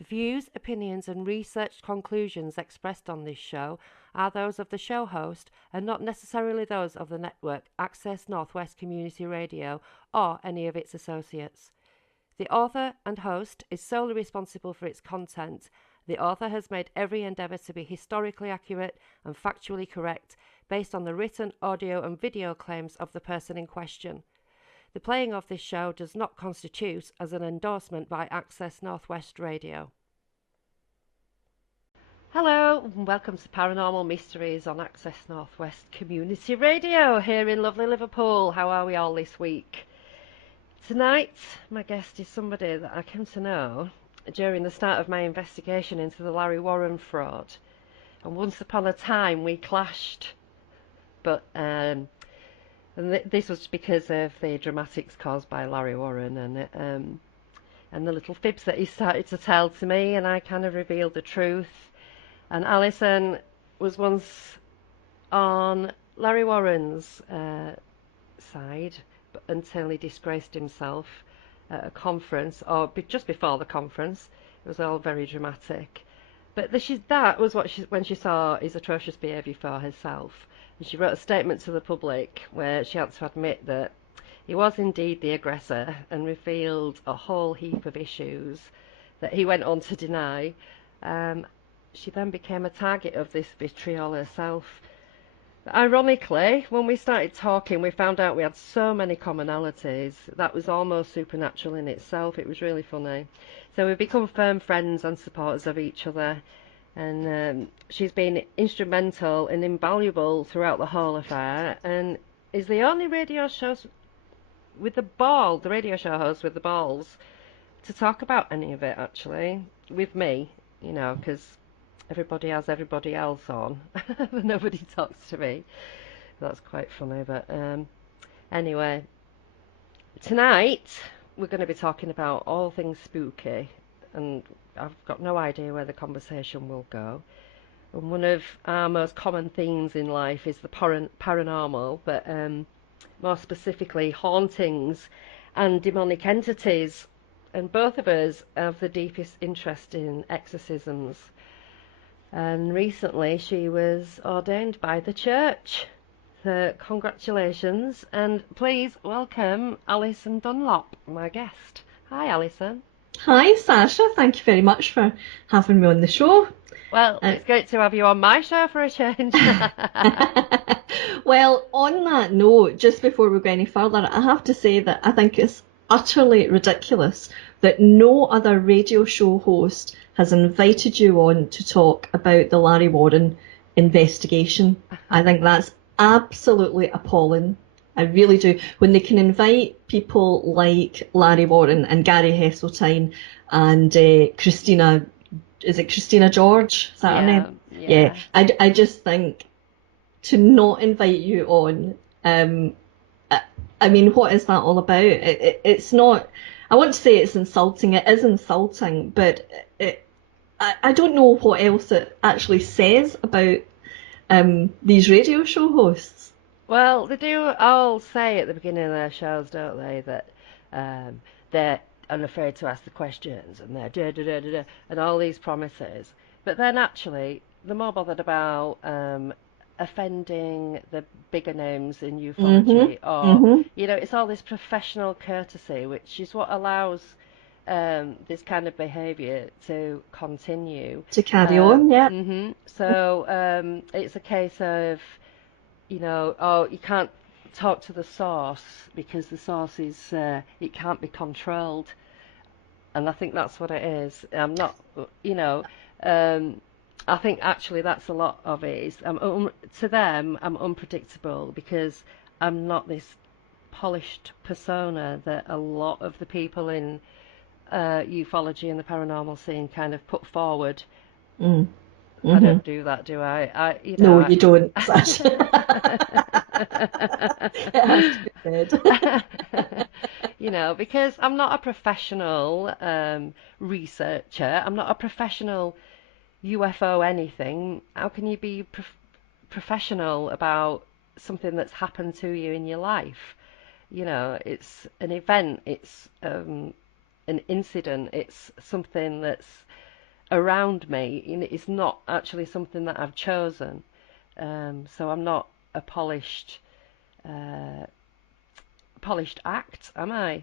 The views, opinions, and researched conclusions expressed on this show are those of the show host and not necessarily those of the network Access Northwest Community Radio or any of its associates. The author and host is solely responsible for its content. The author has made every endeavour to be historically accurate and factually correct based on the written, audio, and video claims of the person in question. The playing of this show does not constitute as an endorsement by Access Northwest Radio. Hello, and welcome to Paranormal Mysteries on Access Northwest Community Radio here in lovely Liverpool. How are we all this week? Tonight, my guest is somebody that I came to know during the start of my investigation into the Larry Warren fraud. And once upon a time we clashed, but this was because of the dramatics caused by Larry Warren and the little fibs that he started to tell to me, and I kind of revealed the truth. And Alyson was once on Larry Warren's side until he disgraced himself at a conference, or just before the conference. It was all very dramatic. But that was when she saw his atrocious behaviour for herself. And she wrote a statement to the public where she had to admit that he was indeed the aggressor and revealed a whole heap of issues that he went on to deny. She then became a target of this vitriol herself. But ironically, when we started talking, we found out we had so many commonalities. That was almost supernatural in itself. It was really funny. So we've become firm friends and supporters of each other. And she's been instrumental and invaluable throughout the whole affair, and is the only radio show with the radio show host with the balls to talk about any of it, actually, with me, because everybody has everybody else on. Nobody talks to me. That's quite funny, but anyway, tonight we're going to be talking about all things spooky, and I've got no idea where the conversation will go. And one of our most common themes in life is the paranormal, but more specifically hauntings and demonic entities. And both of us have the deepest interest in exorcisms. And recently she was ordained by the church. So congratulations, and please welcome Alyson Dunlop, my guest. Hi, Alyson. Hi, Sacha. Thank you very much for having me on the show. Well, it's great to have you on my show for a change. Well, on that note, just before we go any further, I have to say that I think it's utterly ridiculous that no other radio show host has invited you on to talk about the Larry Warren investigation. I think that's absolutely appalling. I really do. When they can invite people like Larry Warren and Gary Hesseltine and Christina, is it Christina George? Is that her name? Yeah. I just think to not invite you on, I mean, what is that all about? It's not, I want to say it's insulting. It is insulting, but I don't know what else it actually says about these radio show hosts. Well, they do all say at the beginning of their shows, don't they, that they're unafraid to ask the questions and they're da-da-da-da-da, and all these promises. But then actually, they're more bothered about offending the bigger names in ufology, or, it's all this professional courtesy, which is what allows this kind of behaviour to continue. To carry on, yeah. So it's a case of, you can't talk to the source because the source is, it can't be controlled. And I think that's what it is. I'm not, I think actually that's a lot of it. Is, to them, I'm unpredictable because I'm not this polished persona that a lot of the people in ufology and the paranormal scene kind of put forward. I don't do that, do I? No, you don't. It has to be said. Because I'm not a professional researcher. I'm not a professional UFO anything. How can you be professional about something that's happened to you in your life? It's an event. It's an incident. It's something that's around me. It's not actually something that I've chosen. So I'm not a uh, polished act, am I?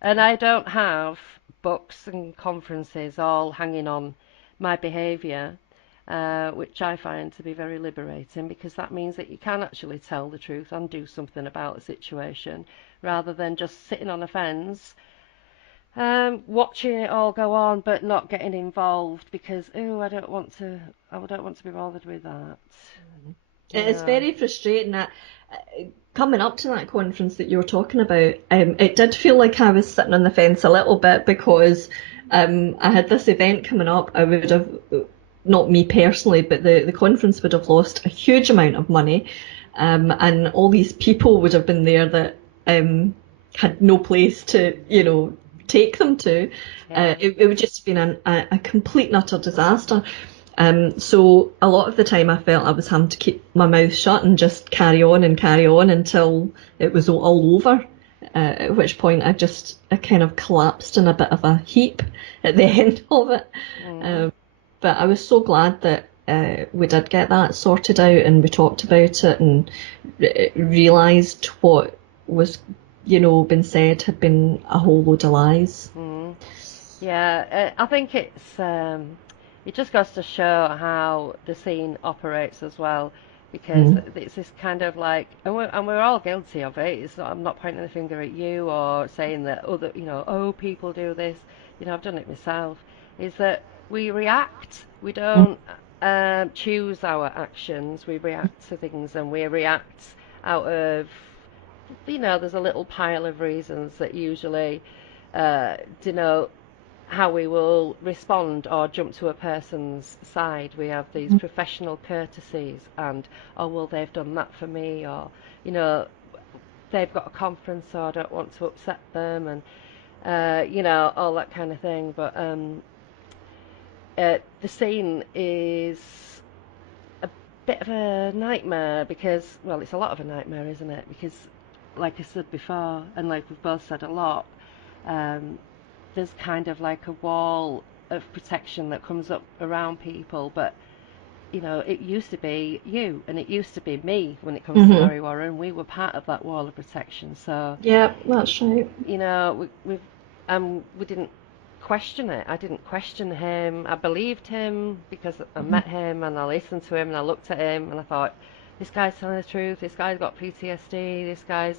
And I don't have books and conferences all hanging on my behaviour, which I find to be very liberating, because that means that you can actually tell the truth and do something about the situation rather than just sitting on a fence, watching it all go on but not getting involved because, oh, I don't want to be bothered with that. It's very frustrating that coming up to that conference that you were talking about, it did feel like I was sitting on the fence a little bit because I had this event coming up. I would have, not me personally, but the conference would have lost a huge amount of money, and all these people would have been there that had no place to, take them to. Yeah. It would just have been a complete and utter disaster. So a lot of the time I felt I was having to keep my mouth shut and just carry on until it was all over. At which point I kind of collapsed in a bit of a heap at the end of it. But I was so glad that we did get that sorted out and we talked about it and realised what was, been said had been a whole load of lies. Yeah, I think it just goes to show how the scene operates as well, because it's this kind of like, and we're all guilty of it. I'm not pointing the finger at you or saying that other, oh, people do this. I've done it myself. Is that we react. We don't choose our actions. We react to things, and we react out of, there's a little pile of reasons that usually denote how we will respond or jump to a person's side. We have these professional courtesies and, oh, well, they've done that for me, or, they've got a conference, so I don't want to upset them, and, all that kind of thing. But the scene is a bit of a nightmare because, well, it's a lot of a nightmare, isn't it? Because, like I said before, and like we've both said a lot, there's kind of like a wall of protection that comes up around people, but it used to be you and it used to be me when it comes to Mary Warren. We were part of that wall of protection, so yeah, that's right. we didn't question it. I didn't question him. I believed him because I met him and I listened to him and I looked at him and I thought, this guy's telling the truth. This guy's got PTSD. This guy's,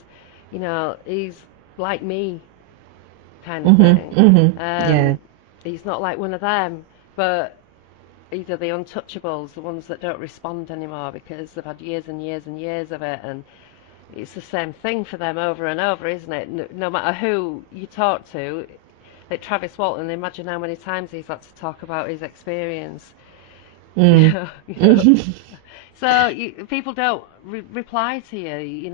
he's like me, kind of thing. Yeah. He's not like one of them, but either the untouchables, the ones that don't respond anymore because they've had years and years and years of it, and it's the same thing for them over and over, isn't it? No matter who you talk to, like Travis Walton, imagine how many times he's had to talk about his experience. So people don't reply to you.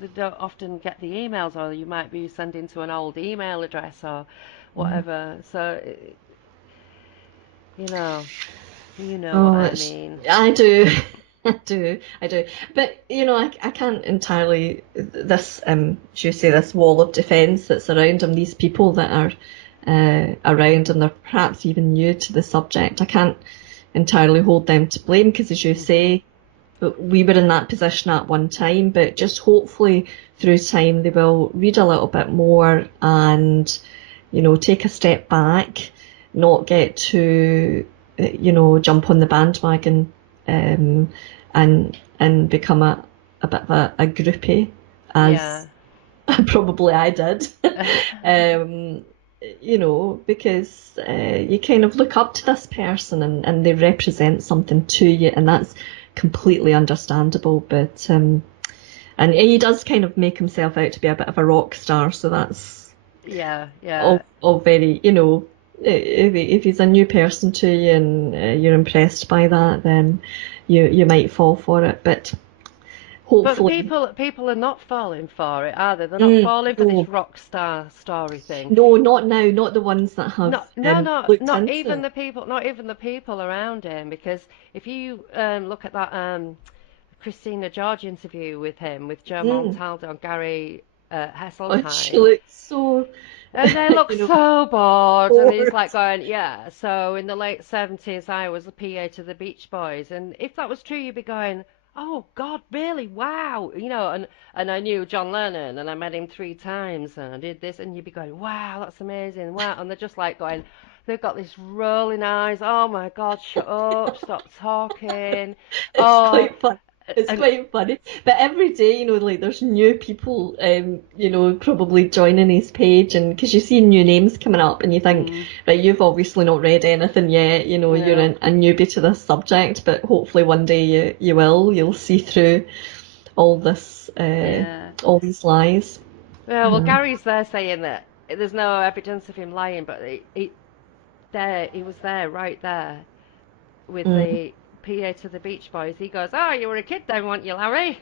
They don't often get the emails, or you might be sending to an old email address or whatever. So, you know what I mean. I do. I do. But, I can't entirely, this, should you say, this wall of defence that's around them, these people that are around and they're perhaps even new to the subject, I can't entirely hold them to blame because, as you say, we were in that position at one time, but just hopefully through time they will read a little bit more and, take a step back, not get to, jump on the bandwagon and become a bit of a groupie, as probably I did. Because you kind of look up to this person and they represent something to you, and that's completely understandable. But and he does kind of make himself out to be a bit of a rock star, so that's all very, if he's a new person to you and you're impressed by that, then you might fall for it. But hopefully, but people are not falling for it, are they? They're not falling for this rock star story thing. No, not now. Not the ones that have not even the people around him. Because if you look at that Christina George interview with him, with Joe Montaldo and Gary Hesseltine, she looks so And they look you know, so bored, and he's bored. like going, yeah, so in the late 70s I was a PA to the Beach Boys, and if that was true, you'd be going, oh God, really? Wow, and I knew John Lennon, and I met him 3 times, and I did this, and you'd be going, wow, that's amazing, wow, and they're just like going, they've got this rolling eyes, oh my God, shut up, stop talking, It's oh, quite fun. It's and quite funny. But every day, like there's new people, probably joining his page, and because you see new names coming up, and you think, mm, right, you've obviously not read anything yet. You're no, a newbie to this subject, but hopefully one day you will. You'll see through all this, yeah. all these lies. Yeah, well, Uh, Gary's there saying that there's no evidence of him lying, but he was there, right there, with mm. the PA to the Beach Boys. He goes, "Oh, you were a kid then, weren't you, Larry?"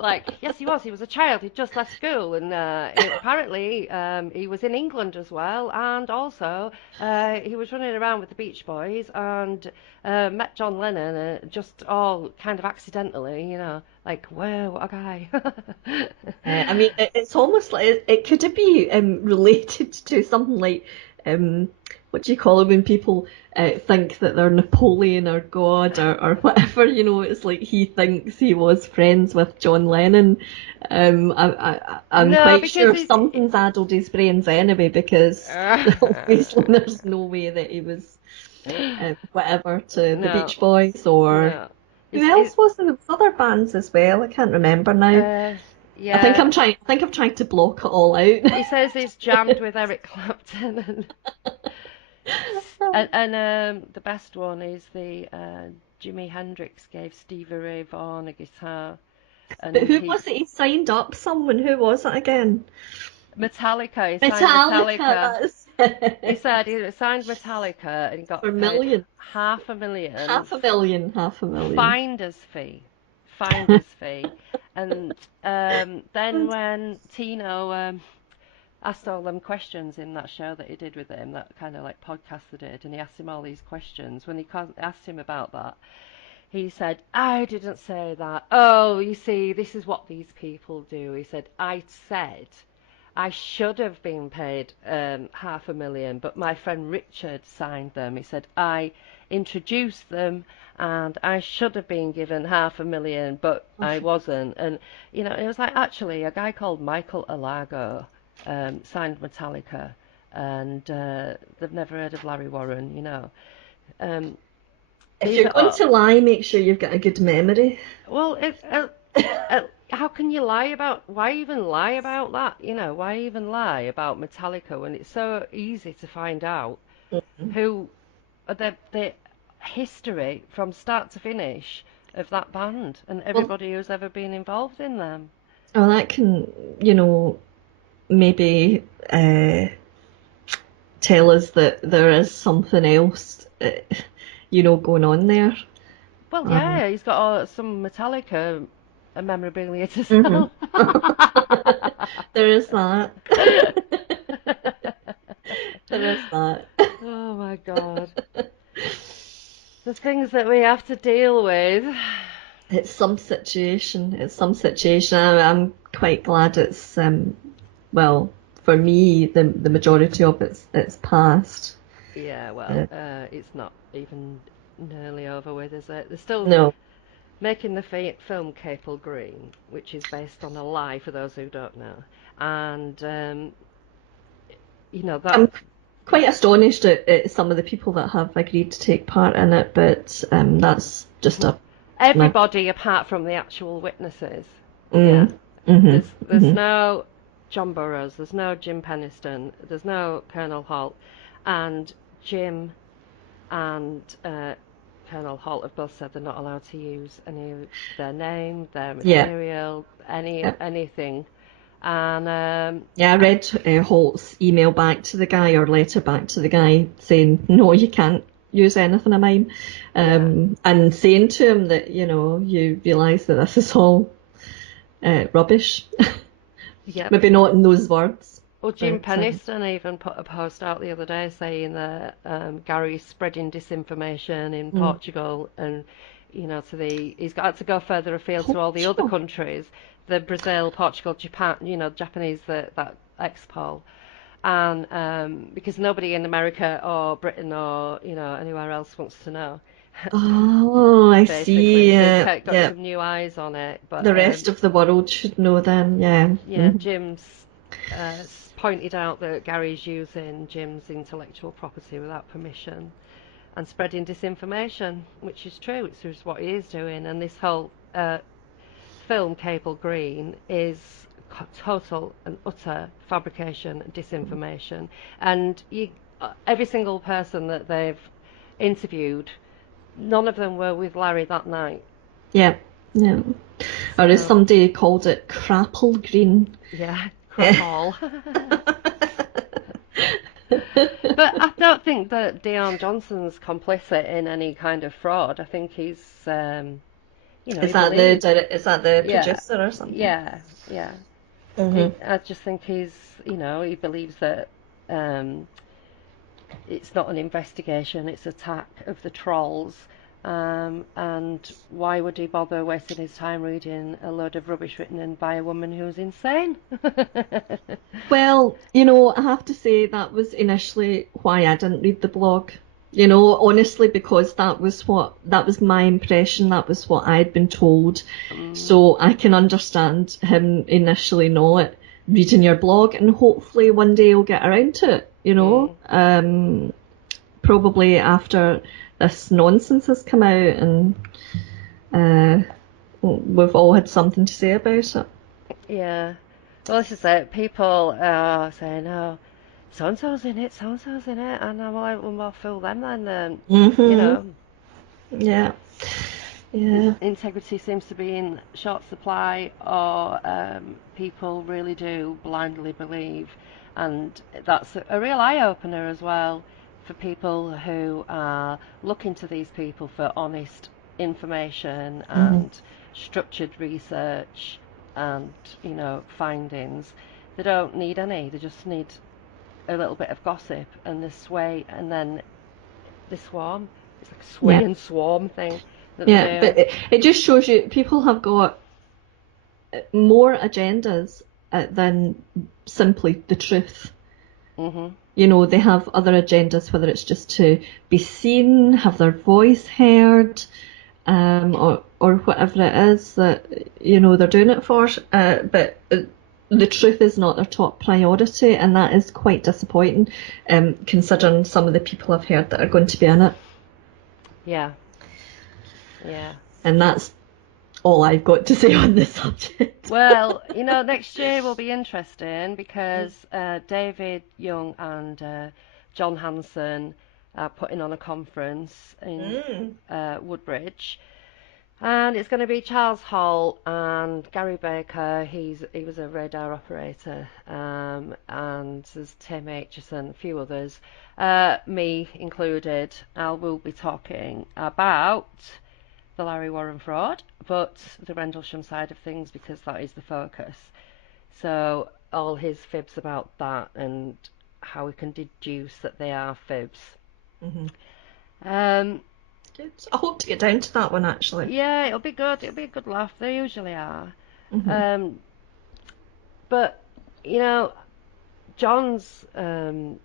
Like, yes, he was. He was a child. He'd just left school, and apparently he was in England as well. And also, he was running around with the Beach Boys and met John Lennon, just all kind of accidentally, like, whoa, what a guy. I mean, it's almost like it could it be related to something like what do you call it when people think that they're Napoleon or God or whatever? It's like he thinks he was friends with John Lennon. I'm No, quite because sure he's. something's addled his brains anyway because obviously there's no way that he was whatever to the No, Beach Boys or no. who It's, else was there? There was other bands as well. I can't remember now. uh, I think yeah. I'm trying. I think I'm trying to block it all out. He says he's jammed with Eric Clapton, and the best one is the Jimi Hendrix gave Stevie Ray Vaughan a guitar, But and who he was it? He signed up someone. Who was it again? Metallica. He signed Metallica. Metallica. That's He said he signed Metallica and he got for paid million, 500,000 half a million, half a million. finder's fee, finder's fee, and then when Tino asked all them questions in that show that he did with him, that kind of like podcast they did, and he asked him all these questions. When he asked him about that, he said, I didn't say that. Oh, you see, this is what these people do. He said, I said I should have been paid 500,000, but my friend Richard signed them. He said, I introduced them and I should have been given 500,000, but I wasn't. And, it was like actually a guy called Michael Alago signed Metallica, and they've never heard of Larry Warren. Um, If these you're going are, to lie, make sure you've got a good memory. well, how can you lie about? Why even lie about that? Why even lie about Metallica when it's so easy to find out who the history from start to finish of that band and Well, everybody who's ever been involved in them. well, that can, maybe tell us that there is something else, going on there. Well, Um, yeah, he's got some Metallica memorabilia to mhm. sell. There is that. There is that. Oh my God. The things that we have to deal with. It's some situation. It's some situation. I'm quite glad it's well, for me, the majority of it's past. Yeah, well, Uh, it's not even nearly over with, is it? They're still no, making the film Capel Green, which is based on a lie, for those who don't know. And, that. I'm quite astonished at some of the people that have agreed to take part in it, but that's just my Everybody apart from the actual witnesses. Yeah. mm, hmm There's no John Burroughs, there's no Jim Penniston, there's no Colonel Holt, and Jim and Colonel Holt have both said they're not allowed to use any of their name, their yeah. material, Yeah. anything. And Yeah, I read Holt's email back to the guy or letter back to the guy saying, no, you can't use anything of mine. And saying to him that, you realise that this is all rubbish. yep. Maybe not in those words. Well, Jim But, Penniston even put a post out the other day saying that Gary's spreading disinformation in Portugal, and he's got to go further afield to all the other Portugal. countries the Brazil, Portugal, Japan, Japanese, that Expo. And because nobody in America or Britain or anywhere else wants to know, Oh, I basically. see. So it's got Yeah. some new eyes on it. But The rest of the world should know then. Yeah. yeah, Jim's pointed out that Gary's using Jim's intellectual property without permission and spreading disinformation, which is true. It's just what he is doing. And this whole film, Cable Green, is total and utter fabrication and disinformation. And every single person that they've interviewed, none of them were with Larry that night. Yeah. Yeah. Or as somebody called it, crapple green. Yeah, crapple. But I don't think that Dion Johnson's complicit in any kind of fraud. I think he's, Is that the producer or something? Yeah, yeah. I just think he's, he believes that it's not an investigation, it's an attack of the trolls. And why would he bother wasting his time reading a load of rubbish written by a woman who's insane? Well, I have to say that was initially why I didn't read the blog. Honestly, because that was my impression, that was what I'd been told. So I can understand him initially not reading your blog, and hopefully one day he'll get around to it, probably after this nonsense has come out and we've all had something to say about it. Yeah. Well, this is it. People are saying, oh, so-and-so's in it, so-and-so's in it, and I'm like, well, more fool them then, Yeah. Yeah. Integrity seems to be in short supply, or people really do blindly believe, and that's a real eye-opener as well for people who are looking to these people for honest information and structured research and findings. They don't need any. They just need a little bit of gossip and the sway, and then the swarm. It's like a sway and swarm thing. Yeah, but it just shows you people have got more agendas than simply the truth. They have other agendas, whether it's just to be seen, have their voice heard, or whatever it is that they're doing it for. But the truth is not their top priority, and that is quite disappointing, considering some of the people I've heard that are going to be in it. Yeah. Yeah. And that's all I've got to say on this subject. Well, next year will be interesting because David Young and John Hanson are putting on a conference in Woodbridge. And it's going to be Charles Holt and Gary Baker. He was a radar operator. And there's Tim Aitchison, a few others, me included. We'll be talking about the Larry Warren fraud, but the Rendlesham side of things, because that is the focus. So all his fibs about that and how we can deduce that they are fibs. Good. I hope to get down to that one, actually. Yeah, it'll be good. It'll be a good laugh. They usually are. But John's going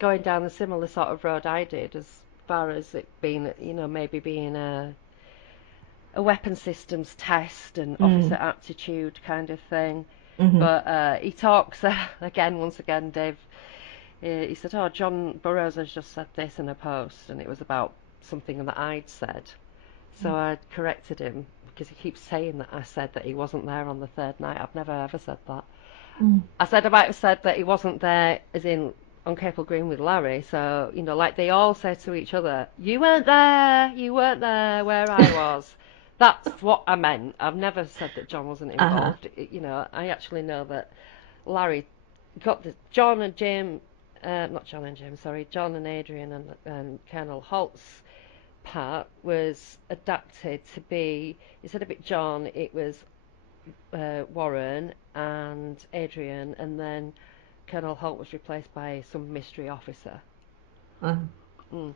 down a similar sort of road I did, as far as it being, maybe being a weapon systems test and officer aptitude kind of thing. But he talks once again, Dave. He said, "Oh, John Burroughs has just said this in a post, and it was about something that I'd said." So I corrected him because he keeps saying that I said that he wasn't there on the third night. I've never ever said that. I said I might have said that he wasn't there, as in on Capel Green with Larry. So like they all say to each other, "You weren't there. You weren't there where I was." That's what I meant. I've never said that John wasn't involved. I actually know that Larry got John and Jim, not John and Jim, sorry, John and Adrian and Colonel Holt's part was adapted to be, instead of it John, it was Warren and Adrian, and then Colonel Holt was replaced by some mystery officer. So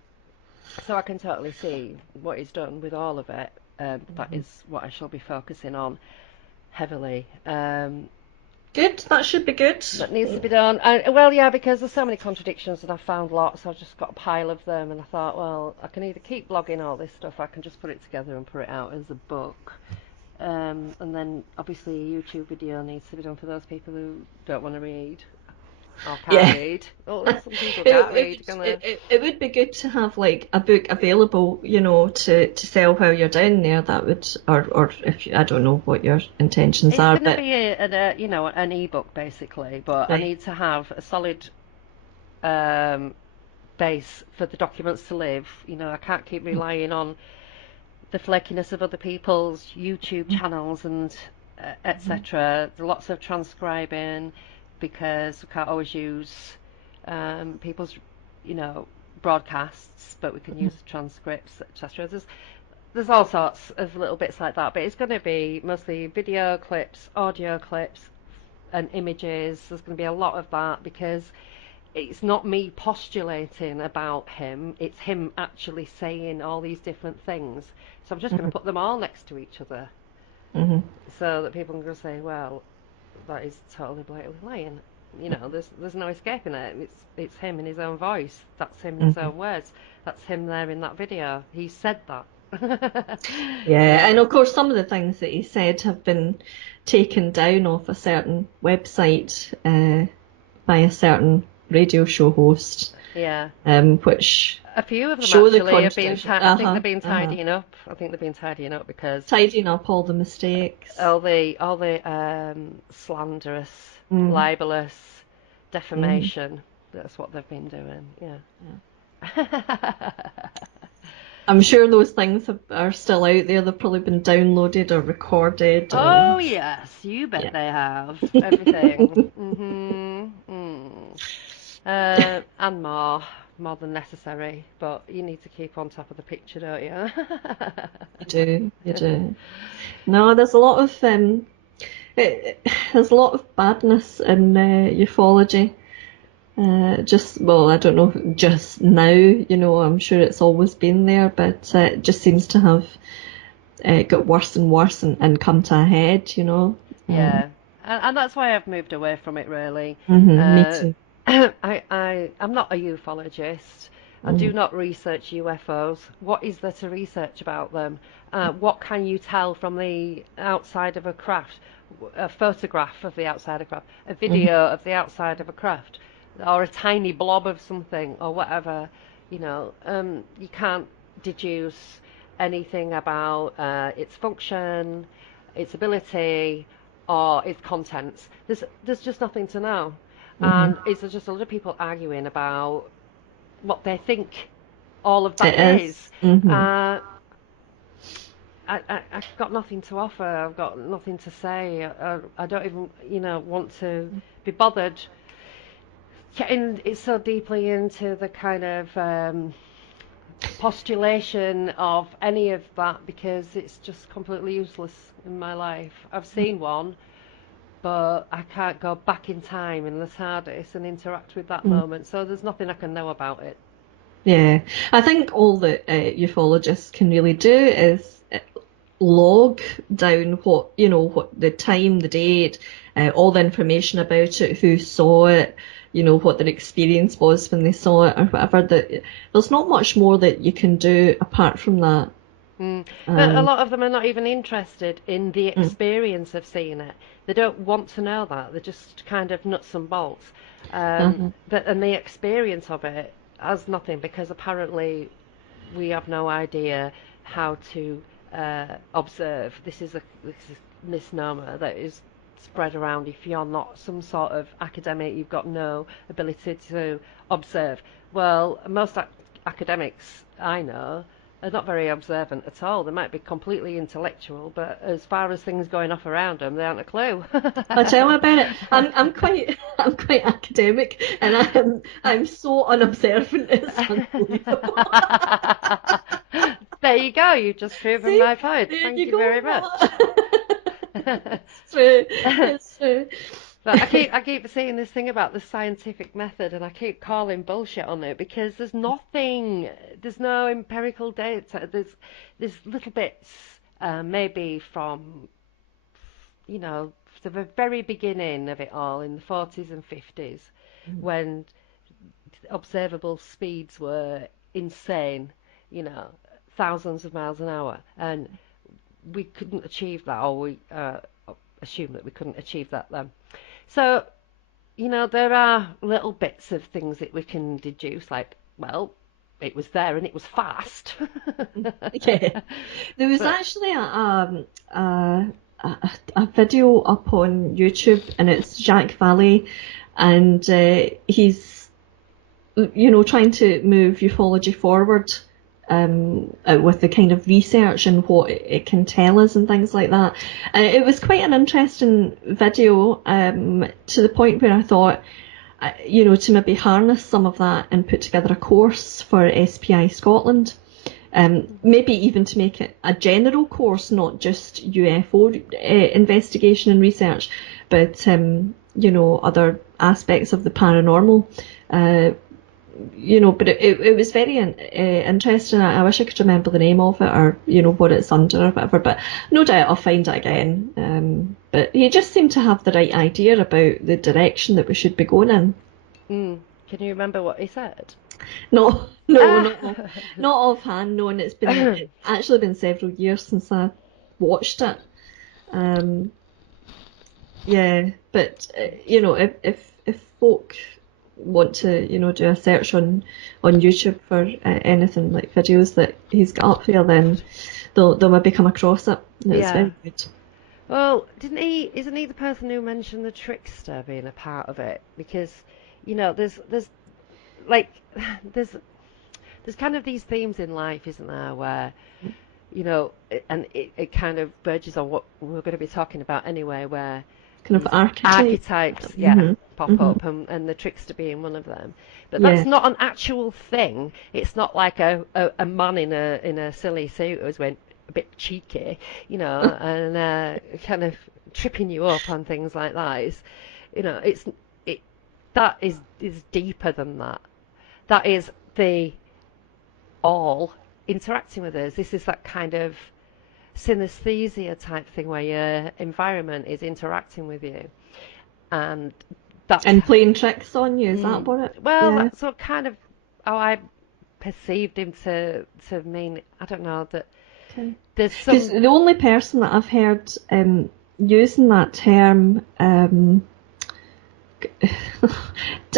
I can totally see what he's done with all of it. That is what I shall be focusing on. heavily. Good, that should be good. That needs to be done. Well, yeah, because there's so many contradictions and I've found lots. I've just got a pile of them, and I thought, well, I can either keep blogging all this stuff, or I can just put it together and put it out as a book. And then obviously a YouTube video needs to be done for those people who don't want to read or can't Yeah. read. Oh, there's some people can't read, can there? It would be good to have like a book available, to sell while you're down there. That would, or if you, I don't know what your intentions It's are, going to but be an ebook basically, but I right. need to have a solid base for the documents to live. I can't keep relying on the flakiness of other people's YouTube channels and etc. Lots of transcribing because we can't always use people's, broadcasts, but we can use transcripts, etc. There's all sorts of little bits like that, but it's going to be mostly video clips, audio clips, and images. There's going to be a lot of that because it's not me postulating about him, it's him actually saying all these different things. So I'm just going to put them all next to each other so that people can say, well, that is totally blatantly lying. There's no escaping it. It's him in his own voice. That's him in his own words. That's him there in that video. He said that. Yeah, and of course some of the things that he said have been taken down off a certain website by a certain radio show host, Yeah. Which A few of them show the actually have been. contradiction. I think they've been tidying up. I think they've been tidying up because Tidying up all the mistakes. all the slanderous, libelous, defamation. That's what they've been doing. Yeah. I'm sure those things are still out there. They've probably been downloaded or recorded. Oh yes, you bet they have everything. And more than necessary. But you need to keep on top of the picture, don't you? You do. No, there's a lot of there's a lot of badness in ufology. I don't know, just now, I'm sure it's always been there, but it just seems to have got worse and worse and come to a head. Yeah, and that's why I've moved away from it, really. Me too. I'm not a ufologist. I do not research UFOs. What is there to research about them? What can you tell from the outside of a craft? A photograph of the outside of a craft, a video of the outside of a craft, or a tiny blob of something, or whatever. You can't deduce anything about its function, its ability, or its contents. There's just nothing to know. And it's just a lot of people arguing about what they think all of that is. I've got nothing to offer. I've got nothing to say. I don't even, want to be bothered getting it so deeply into the kind of postulation of any of that because it's just completely useless in my life. I've seen one, but I can't go back in time in the TARDIS and interact with that moment, so there's nothing I can know about it. Yeah, I think all that ufologists can really do is log down what the time, the date, all the information about it, who saw it, what their experience was when they saw it or whatever. There's not much more that you can do apart from that. But a lot of them are not even interested in the experience of seeing it. They don't want to know that. They're just kind of nuts and bolts. And the experience of it has nothing because apparently we have no idea how to observe. This is a misnomer that is spread around. If you're not some sort of academic, you've got no ability to observe. Well, most academics I know are not very observant at all. They might be completely intellectual, but as far as things going off around them, they aren't a clue. I tell you about it. I'm quite academic, and I'm so unobservant. It's unbelievable. There you go. You've just proven See, my point. there Thank you you go. very much. It's true. It's true. But I keep saying this thing about the scientific method, and I keep calling bullshit on it because there's nothing, there's no empirical data. There's little bits, maybe from you know, the very beginning of it all in the 40s and 50s, when observable speeds were insane, you know, thousands of miles an hour, and we couldn't achieve that, or we assume that we couldn't achieve that then. So, you know, there are little bits of things that we can deduce, like, well, it was there and it was fast. Yeah. There was But actually a video up on YouTube, and it's Jacques Valley, and he's, you know, trying to move ufology forward with the kind of research and what it can tell us and things like that. It was quite an interesting video, to the point where I thought, you know, to maybe harness some of that and put together a course for SPI Scotland. Maybe even to make it a general course, not just UFO investigation and research, but you know, other aspects of the paranormal. You know, but it was very interesting. I wish I could remember the name of it, or you know, what it's under or whatever. But no doubt I'll find it again. But he just seemed to have the right idea about the direction that we should be going in. can you remember what he said? No, not offhand. No, and it's actually been several years since I watched it. Yeah, but you know, if folk want to, you know, do a search on YouTube for anything like videos that he's got up there, then they'll maybe come across it. It's Yeah. very good. Well, isn't he the person who mentioned the trickster being a part of it? Because, you know, there's like there's kind of these themes in life, isn't there, where, you know, and it kind of verges on what we're going to be talking about anyway, where Kind of these archetype. archetypes pop up, and the trickster being one of them. But Yeah. that's not an actual thing. It's not like a man in a silly suit who's went a bit cheeky, you know, and kind of tripping you up on things like that. You know, that is deeper than that. That is the all interacting with us. This is that kind of synesthesia type thing where your environment is interacting with you, and that's And playing tricks on you, is that what it? well, Yeah. that's what kind of how I perceived him to mean. I don't know that Okay. there's Because some. the only person that I've heard using that term,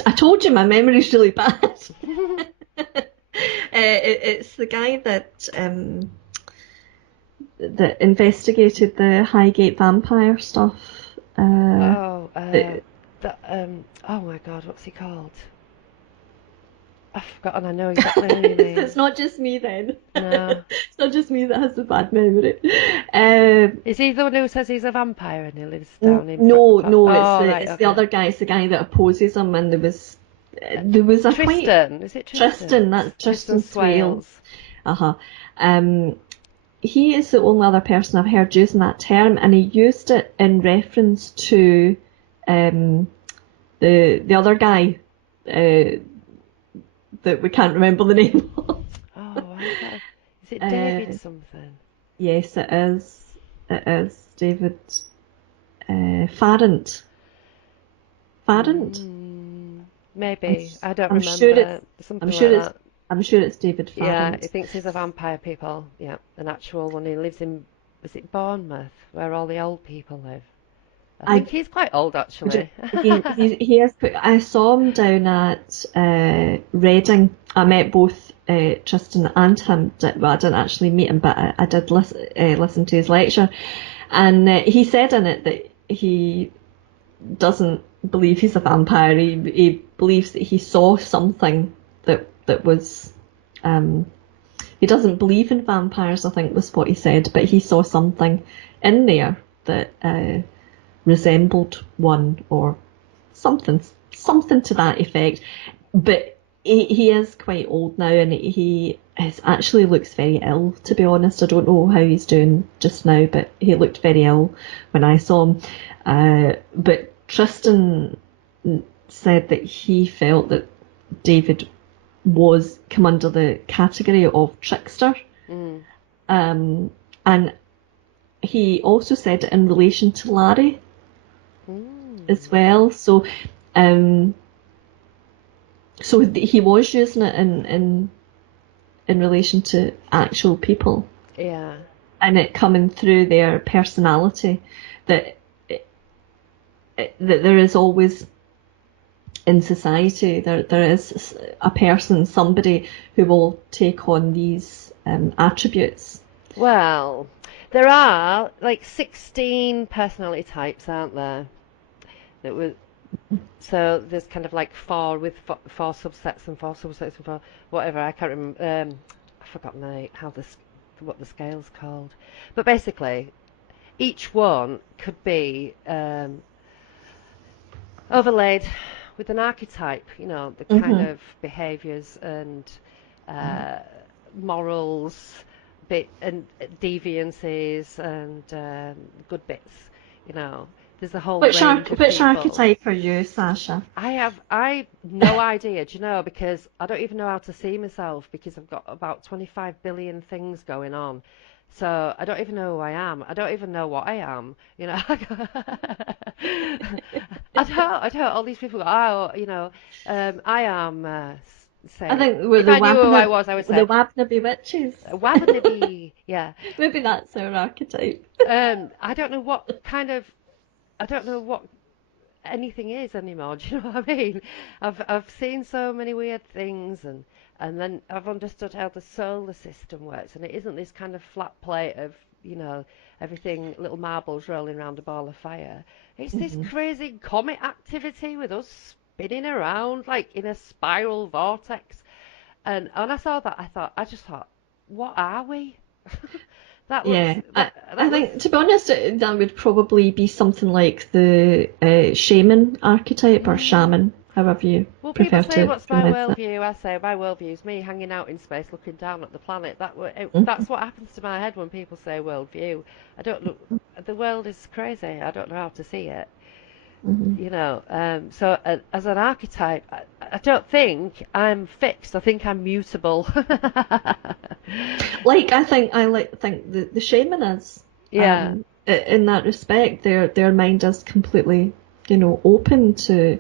I told you my memory's really bad. It's the guy that investigated the Highgate vampire stuff. Oh, It- oh my God, what's he called? I've forgotten. I know exactly who you mean. It's not just me then. No. It's not just me that has a bad memory. Is he the one who says he's a vampire and he lives down in? No, Oh, right, it's okay. the other guy. It's the guy that opposes him, and there was a quite Tristan. Is it Tristan? Tristan. That's Tristan Swales. Swales. He is the only other person I've heard using that term, and he used it in reference to the other guy that we can't remember the name of. Oh, okay. Is it David something? Yes, it is. It is David Farrant. Farrant? Maybe. I don't I'm remember. sure it's. Something like that. I'm sure it's David Yeah, Farrant. he thinks he's a vampire, people. Yeah, an actual one. He lives in, was it Bournemouth, where all the old people live? I think he's quite old, actually. He is. I saw him down at Reading. I met both Tristan and him. Well, I didn't actually meet him, but I did listen to his lecture, and he said in it that he doesn't believe he's a vampire. He believes that he saw something that was. He doesn't believe in vampires, I think was what he said, but he saw something in there that resembled one or something to that effect. But he is quite old now, and he actually looks very ill, to be honest. I don't know how he's doing just now, but he looked very ill when I saw him. But Tristan said that he felt that David was come under the category of trickster. And he also said it in relation to Larry Mm. as well. So, he was using it in relation to actual people, Yeah. and it coming through their personality that that there is always in society there is a person, somebody who will take on these attributes. Well, there are like 16 personality types, aren't there? That was So there's kind of like four subsets and four subsets and four whatever. I can't remember. I've forgotten what the scale's called. But basically, each one could be overlaid with an archetype. You know, the kind Hmm. of behaviours and uh, morals, bit and deviances and good bits. You know, there's a whole range of Which people. archetype are you, Sasha? I no idea, do you know, because I don't even know how to see myself because I've got about 25 billion things going on. So I don't even know who I am. I don't even know what I am, you know. I don't. All these people go, oh, you know, I am, I say, think we're if I knew who I was, I would the say, Wabnaby witches. Wabanabe, yeah. Maybe that's our archetype. I don't know what kind of, I don't know what anything is anymore. Do you know what I mean? I've seen so many weird things, and then I've understood how the solar system works, and it isn't this kind of flat plate of everything little marbles rolling around a ball of fire. It's this Hmm. crazy comet activity with us spinning around like in a spiral vortex. And when I saw that, I just thought, what are we? that looks Yeah, I that looks think to be honest, that would probably be something like the shaman archetype or mm, shaman, however you Well, people prefer say, to "What's my pronounce it. worldview?" I say, "My worldview is me hanging out in space, looking down at the planet." Mm-hmm. That's what happens to my head when people say worldview. I don't look. The world is crazy. I don't know how to see it. Hmm. You know. As an archetype, I don't think I'm fixed. I think I'm mutable. Like I think the shaman is, Yeah. in that respect, their mind is completely, open to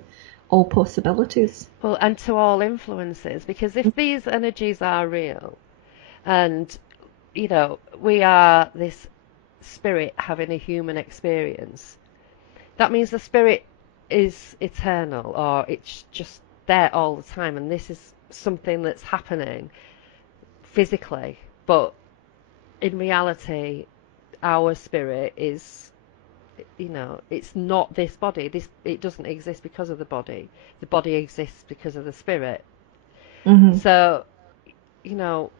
all possibilities. Well, and to all influences, because if these energies are real, and we are this spirit having a human experience. That means the spirit is eternal or it's just there all the time, and this is something that's happening physically, but in reality, our spirit is. It's not this body. It doesn't exist because of the body. The body exists because of the spirit. Hmm. So, you know,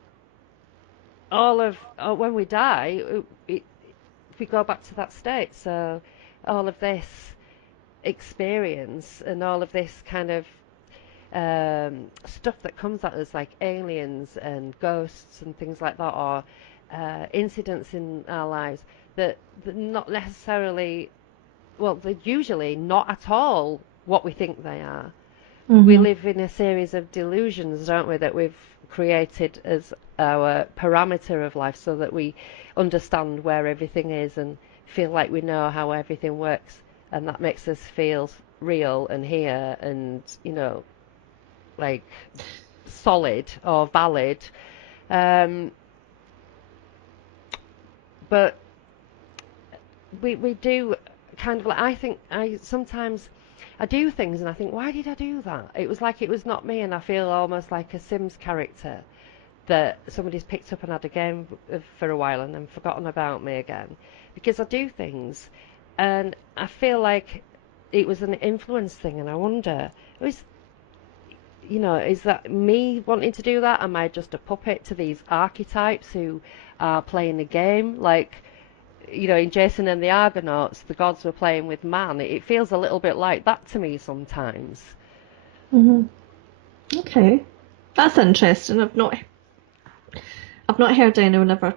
when we die, we go back to that state. So all of this experience and all of this kind of stuff that comes at us, like aliens and ghosts and things like that, or incidents in our lives that not necessarily, well, they're usually not at all what we think they are. We Hmm. live in a series of delusions, don't we, that we've created as our parameter of life so that we understand where everything is and feel like we know how everything works. And that makes us feel real and here and, like solid or valid. Um, but we do kind of like, I think sometimes I do things and I think, why did I do that? It was like it was not me, and I feel almost like a Sims character that somebody's picked up and had a game for a while and then forgotten about me again. Because I do things and I feel like it was an influence thing, and I wonder, is that me wanting to do that? Am I just a puppet to these archetypes who are playing a game? Like, in Jason and the Argonauts, the gods were playing with man. It feels a little bit like that to me sometimes. Hmm. Okay, that's interesting. I've not heard anyone ever,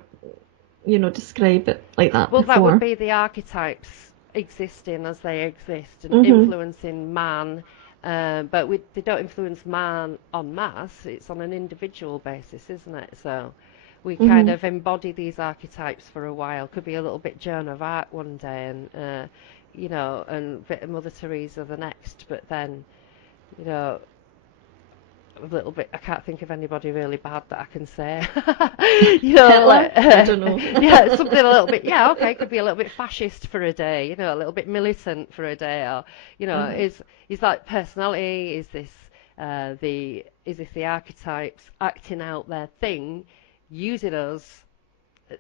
describe it like that Well, that would before. be the archetypes existing as they exist and Hmm. influencing man. They don't influence man en masse. It's on an individual basis, isn't it? So we kind of embody these archetypes for a while. Could be a little bit Joan of Arc one day, and you know, and a bit of Mother Teresa the next. But then, you know, a little bit. I can't think of anybody really bad that I can say. You know, Hitler? like, I don't know. yeah, something a little bit. Yeah, okay, could be a little bit fascist for a day. You know, a little bit militant for a day, or you know, is that personality? Is this the archetypes acting out their thing, using us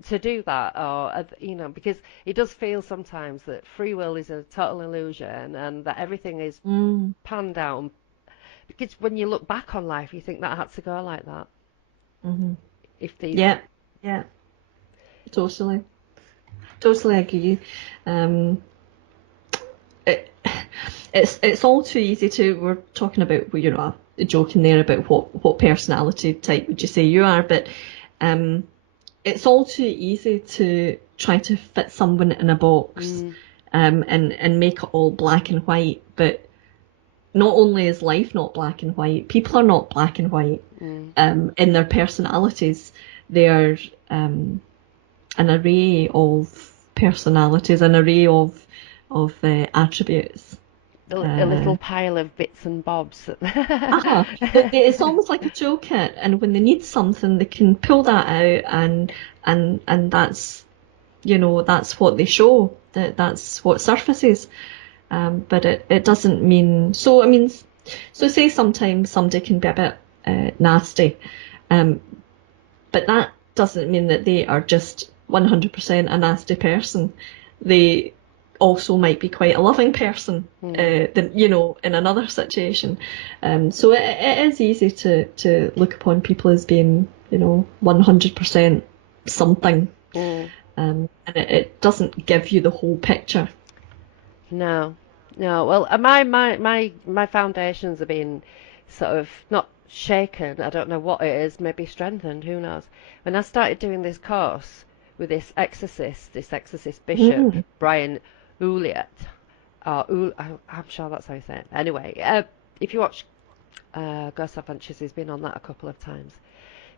to do that, or you know, because it does feel sometimes that free will is a total illusion and that everything is panned out. Because when you look back on life, you think that had to go like that. If these, Yeah, totally agree. It, it's all too easy to. We're talking about, you know, joking there about what personality type would you say you are, but it's all too easy to try to fit someone in a box, and make it all black and white. But not only is life not black and white, people are not black and white in their personalities. They are an array of personalities, an array of attributes. a little pile of bits and bobs. It's almost like a toolkit, and when they need something, they can pull that out, and that's, you know, that's what they show. That's what surfaces. But it doesn't mean so. I mean, so say sometimes somebody can be a bit nasty, but that doesn't mean that they are just 100% a nasty person. They also might be quite a loving person, you know, in another situation. So it is easy to look upon people as being, you know, 100% something, and it doesn't give you the whole picture. No. Well, my foundations have been sort of not shaken. I don't know what it is. Maybe strengthened. Who knows? When I started doing this course with this exorcist bishop, Brian Ouliet, I'm sure that's how you say it. Anyway, if you watch Ghost Adventures, he's been on that a couple of times.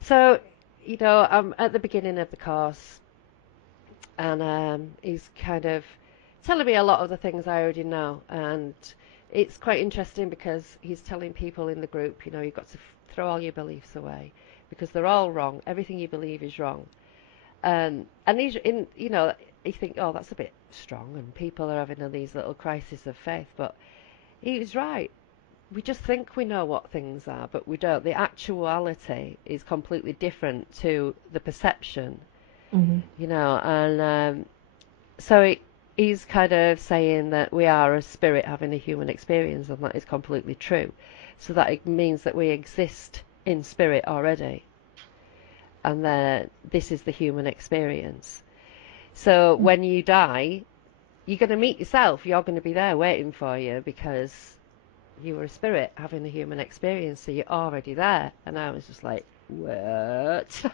So, you know, I'm at the beginning of the course, and he's kind of telling me a lot of the things I already know, and it's quite interesting because he's telling people in the group, you know, you've got to throw all your beliefs away because they're all wrong. Everything you believe is wrong, and he's in, you know, you think, oh, that's a bit strong, and people are having these little crises of faith, but he was right. We just think we know what things are, but we don't. The actuality is completely different to the perception, you know, and so he's kind of saying that we are a spirit having a human experience, and that is completely true. So that it means that we exist in spirit already, and that this is the human experience. So when you die, you're going to meet yourself. You're going to be there waiting for you because you were a spirit having a human experience, so you're already there. And I was just like, what? So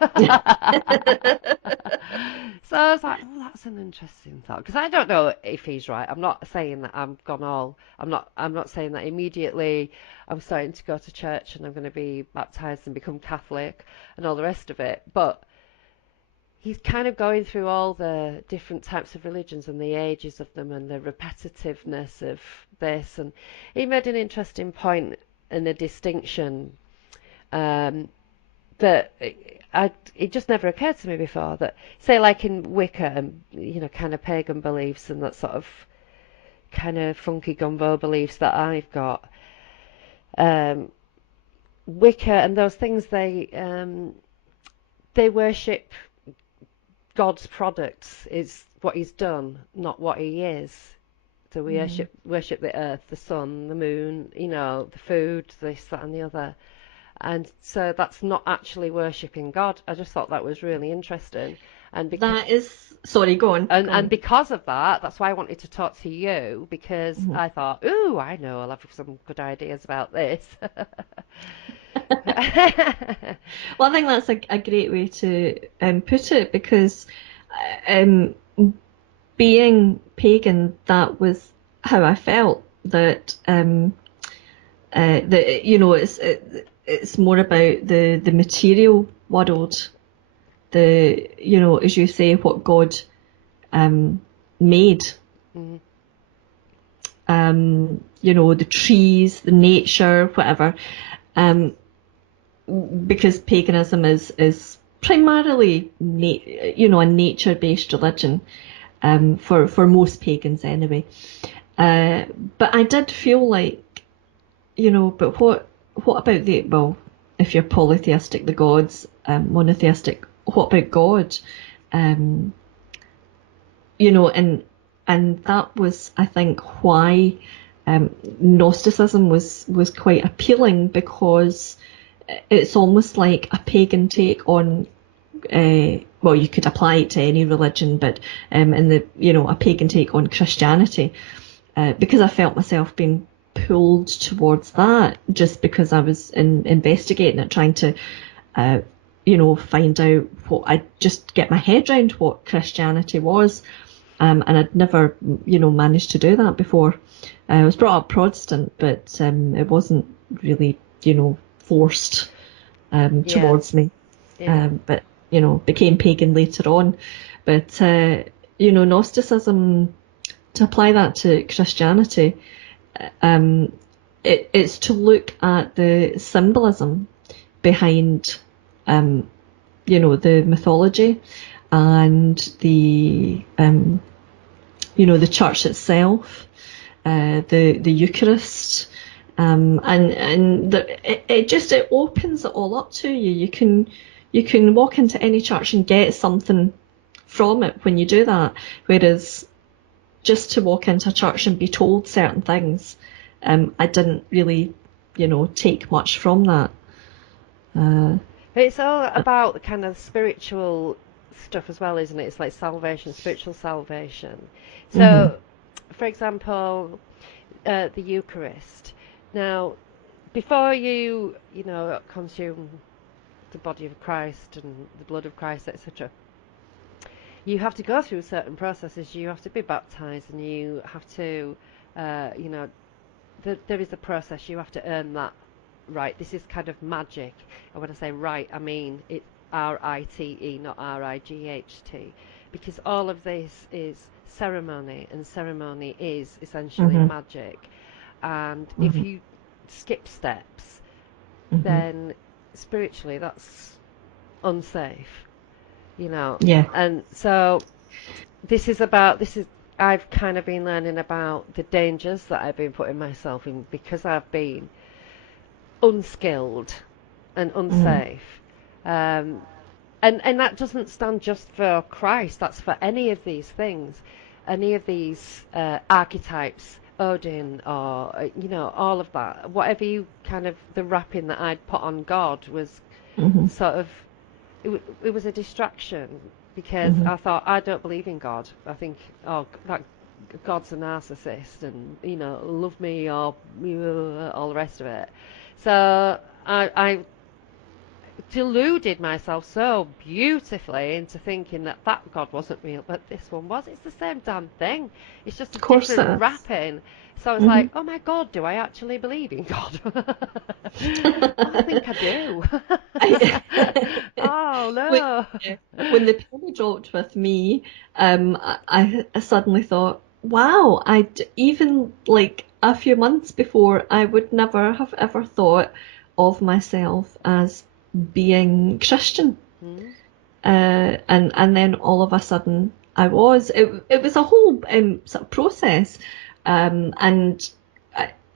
I was like, oh, that's an interesting thought, because I don't know if he's right. I'm not saying that I'm not saying that immediately I'm starting to go to church and I'm going to be baptized and become Catholic and all the rest of it, but he's kind of going through all the different types of religions and the ages of them and the repetitiveness of this, and he made an interesting point in the distinction that it just never occurred to me before, that say like in Wicca and, you know, kind of pagan beliefs and that sort of kind of funky gumbo beliefs that I've got, Wicca and those things, they worship God's products, is what he's done, not what he is. So we worship the earth, the sun, the moon, you know, the food, this, that and the other. And so that's not actually worshipping God. I just thought that was really interesting. And sorry, go on. And because of that, that's why I wanted to talk to you, because I thought, ooh, I know, I'll have some good ideas about this. Well, I think that's a great way to put it, because being pagan, that was how I felt, that that, you know, it's more about the material world, as you say, what God made. The trees, the nature, whatever. Because paganism is primarily, a nature-based religion, for most pagans anyway. But I did feel like, but what about if you're polytheistic, the gods, monotheistic, what about God? And that was, I think, why Gnosticism was quite appealing, because it's almost like a pagan take on, you could apply it to any religion, but a pagan take on Christianity, because I felt myself being pulled towards that, just because I was investigating it, trying to find out just get my head around what Christianity was. And I'd never, managed to do that before. I was brought up Protestant, but it wasn't really, forced towards me. Yeah. But, became pagan later on. But, Gnosticism, to apply that to Christianity, it's to look at the symbolism behind, the mythology and the the church itself, the Eucharist, and it opens it all up to you. You can walk into any church and get something from it when you do that, whereas just to walk into a church and be told certain things, I didn't really, take much from that. It's all about the kind of spiritual stuff as well, isn't it? It's like salvation, spiritual salvation. So, for example, the Eucharist. Now, before you consume the body of Christ and the blood of Christ, etc., you have to go through certain processes. You have to be baptized, and you have to, there is a process. You have to earn that right. This is kind of magic. And when I say right, I mean it's R-I-T-E, not R-I-G-H-T, because all of this is ceremony, and ceremony is essentially magic. And if you skip steps, then spiritually that's unsafe, Yeah. And so I've kind of been learning about the dangers that I've been putting myself in because I've been unskilled and unsafe. And that doesn't stand just for Christ, that's for any of these things, any of these archetypes, Odin, or all of that, whatever you kind of, the wrapping that I'd put on God was sort of, it was a distraction, because I thought, I don't believe in God. I think, that God's a narcissist, and love me, or all the rest of it. So I deluded myself so beautifully into thinking that God wasn't real, but this one was. It's the same damn thing. It's just a different wrapping. So I was like, oh my God, do I actually believe in God? I think I do. Oh no. When the penny dropped with me, I suddenly thought, wow, even like a few months before, I would never have ever thought of myself as being Christian. And then all of a sudden I was. It was a whole sort of process, and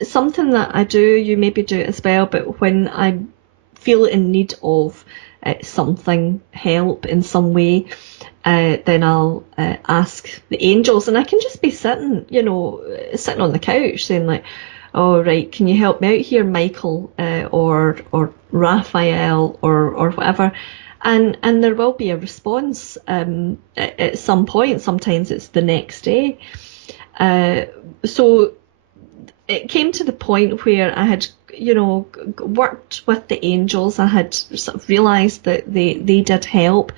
something that I do, you maybe do it as well, but when I feel in need of something, help in some way, then I'll ask the angels, and I can just be sitting on the couch saying like, oh right, can you help me out here, Michael, or Raphael, or whatever, and there will be a response at some point. Sometimes it's the next day. So it came to the point where I had, worked with the angels. I had sort of realised that they did help.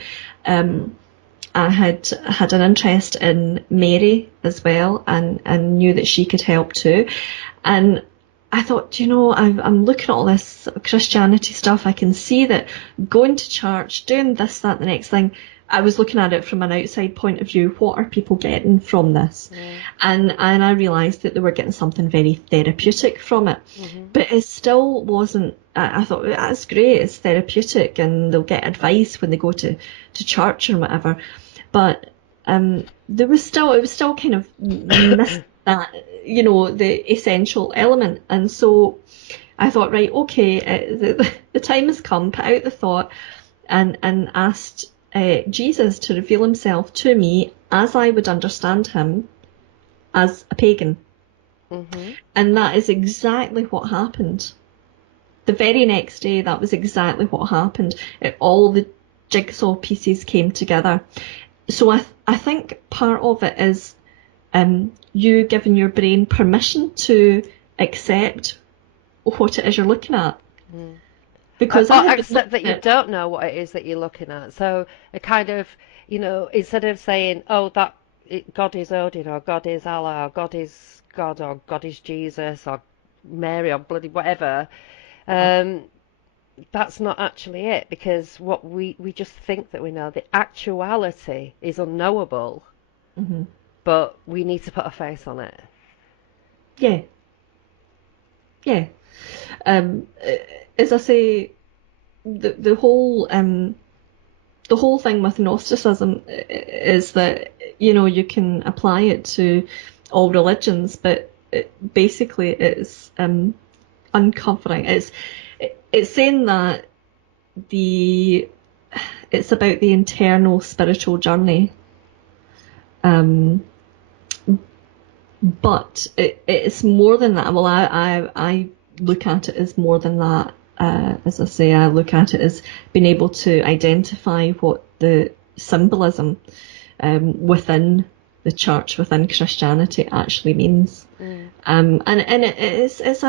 I had an interest in Mary as well, and knew that she could help too. And I thought, I'm looking at all this Christianity stuff. I can see that going to church, doing this, that, the next thing. I was looking at it from an outside point of view. What are people getting from this? And I realised that they were getting something very therapeutic from it. But it still wasn't. I thought, that's great. It's therapeutic, and they'll get advice when they go to church or whatever. But it was still kind of missed that, the essential element. And so I thought, right, okay, the time has come. Put out the thought, and asked Jesus to reveal himself to me as I would understand him as a pagan. And that is exactly what happened. The very next day, that was exactly what happened. All the jigsaw pieces came together. So I think part of it is you giving your brain permission to accept what it is you're looking at. Because except that you don't know what it is that you're looking at. So a kind of, instead of saying, God is Odin, or God is Allah, or God is God, or God is Jesus, or Mary, or bloody whatever, that's not actually it, because what we just think that we know. The actuality is unknowable, but we need to put a face on it. Yeah. Yeah. As I say, the whole thing with Gnosticism is that you can apply it to all religions, but basically it's uncovering. It's saying that it's about the internal spiritual journey, but it's more than that. Well, I look at it as more than that. As I say, I look at it as being able to identify what the symbolism within the church, within Christianity, actually means. And it's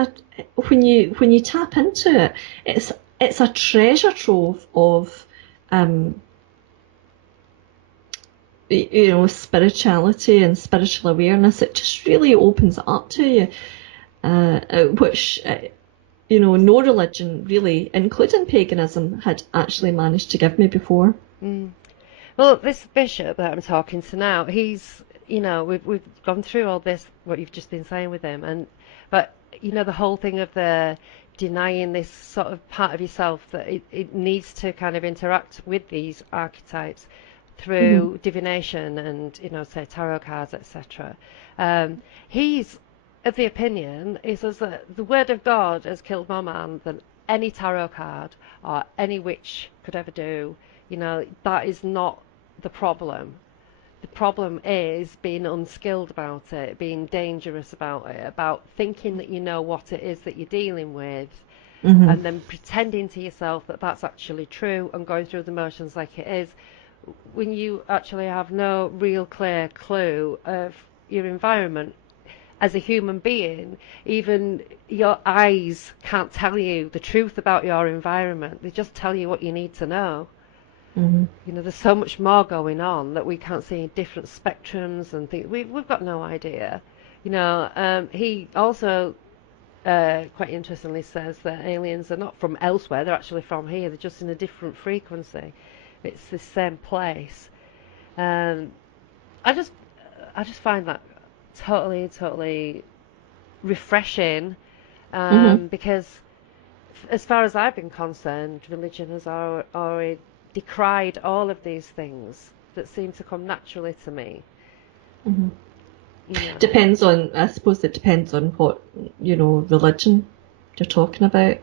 when you tap into it, it's a treasure trove of spirituality and spiritual awareness. It just really opens it up to you, which no religion really, including paganism, had actually managed to give me before. Well, this bishop that I'm talking to now, he's, we've gone through all this, what you've just been saying with him, but the whole thing of the denying this sort of part of yourself, that it needs to kind of interact with these archetypes through divination and, say tarot cards, etc. He's of the opinion, he says that the word of God has killed more man than any tarot card or any witch could ever do. That is not the problem. The problem is being unskilled about it, being dangerous about it, about thinking that you know what it is that you're dealing with, and then pretending to yourself that that's actually true and going through the motions like it is, when you actually have no real clear clue of your environment. As a human being, even your eyes can't tell you the truth about your environment. They just tell you what you need to know. There's so much more going on that we can't see different spectrums and things. We've got no idea. He also quite interestingly says that aliens are not from elsewhere. They're actually from here. They're just in a different frequency. It's the same place. I just find that totally refreshing, because as far as I've been concerned, religion has already decried all of these things that seem to come naturally to me. Depends on, I suppose it depends on what religion you're talking about.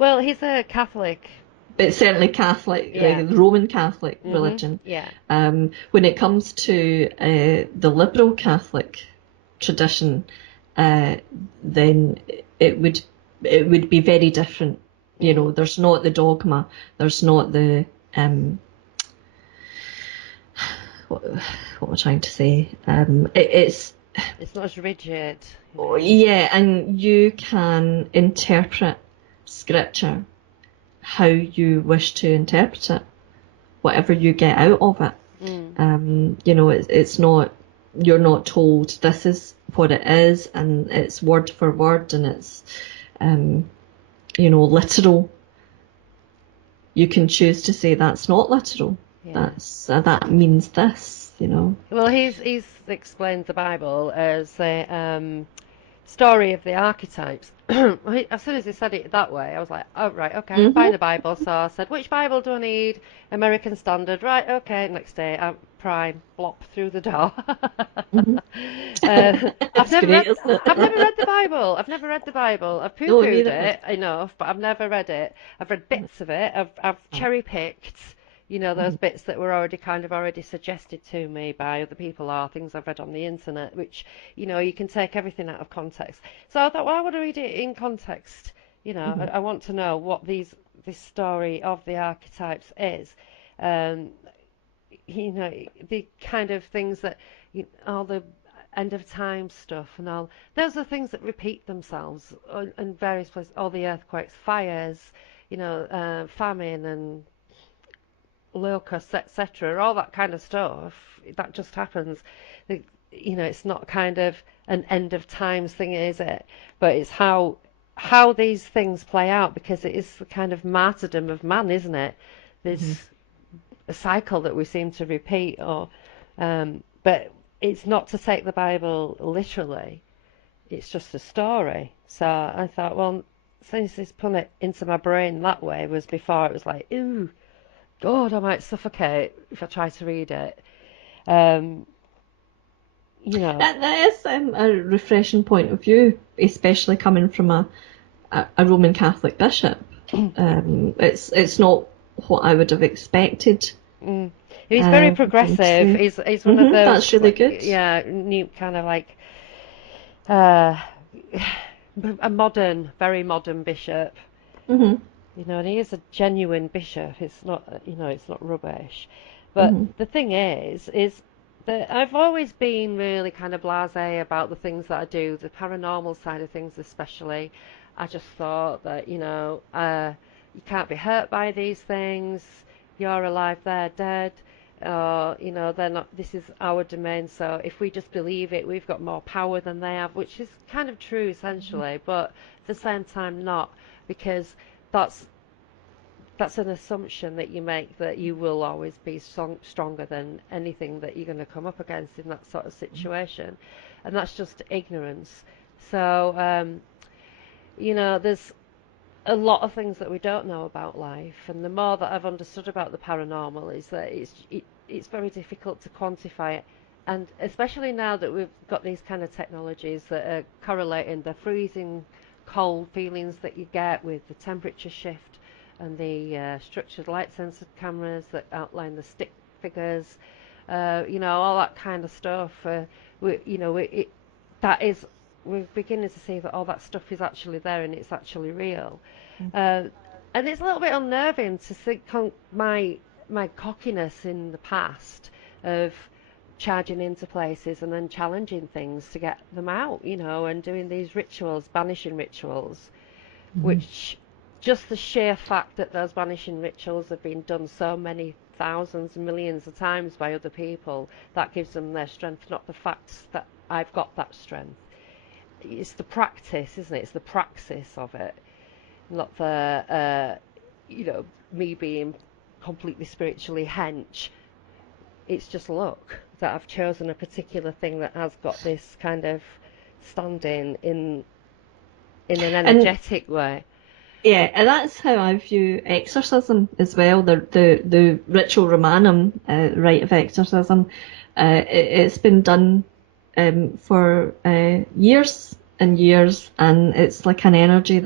Well, he's a Catholic. But certainly Catholic, like Roman Catholic religion. When it comes to the liberal Catholic tradition, then it would be very different. There's not the dogma, there's not the what am I trying to say? It's not as rigid. Yeah, and you can interpret scripture how you wish to interpret it, whatever you get out of it. It's not, you're not told this is what it is and it's word for word and it's literal. You can choose to say that's not literal. Yeah. That means this. Well, he's explained the Bible as a story of the archetypes. As soon as he said it that way, I was like, oh, right, okay, I can find the Bible. So I said, which Bible do I need? American Standard. Right, okay. Next day, Prime, blop through the door. It's great, isn't it? I've never read the Bible. I've never read the Bible. I've No, poo-pooed neither. it enough, but I've never read it. I've read bits of it. I've cherry-picked, those bits that were already suggested to me by other people or things I've read on the internet, which, you can take everything out of context. So I thought, well, I want to read it in context. I want to know what this story of the archetypes is. The kind of things that, all the end of time stuff and all, those are things that repeat themselves in various places, all the earthquakes, fires, famine and locusts, etc., all that kind of stuff, that just happens. It's not kind of an end of times thing, is it? But it's how these things play out, because it is the kind of martyrdom of man, isn't it? There's a cycle that we seem to repeat, but it's not to take the Bible literally. It's just a story. So I thought, well, since he's put it into my brain that way, was before it was like, ooh, God, I might suffocate if I try to read it. That is a refreshing point of view, especially coming from a Roman Catholic bishop. It's not what I would have expected. He's very progressive. He's one of those. That's really good. Yeah, new kind of like a very modern bishop. And he is a genuine bishop. It's not, it's not rubbish. But the thing is that I've always been really kind of blasé about the things that I do, the paranormal side of things especially. I just thought that, you can't be hurt by these things. You're alive, they're dead. They're not. This is our domain. So if we just believe it, we've got more power than they have, which is kind of true essentially, but at the same time not, because that's an assumption that you make, that you will always be stronger than anything that you're going to come up against in that sort of situation, and that's just ignorance. So there's a lot of things that we don't know about life, and the more that I've understood about the paranormal is that it's very difficult to quantify it, and especially now that we've got these kind of technologies that are correlating the freezing cold feelings that you get with the temperature shift and the structured light sensor cameras that outline the stick figures, all that kind of stuff. We're beginning to see that all that stuff is actually there and it's actually real. And it's a little bit unnerving to think my cockiness in the past of charging into places and then challenging things to get them out, and doing these rituals, banishing rituals, which just the sheer fact that those banishing rituals have been done so many thousands and millions of times by other people, that gives them their strength, not the fact that I've got that strength. It's the practice, isn't it? It's the praxis of it, not the, me being completely spiritually hench. It's just luck that I've chosen a particular thing that has got this kind of standing in an energetic way. Yeah, and that's how I view exorcism as well. The ritual Romanum rite of exorcism. It's been done for years and years, and it's like an energy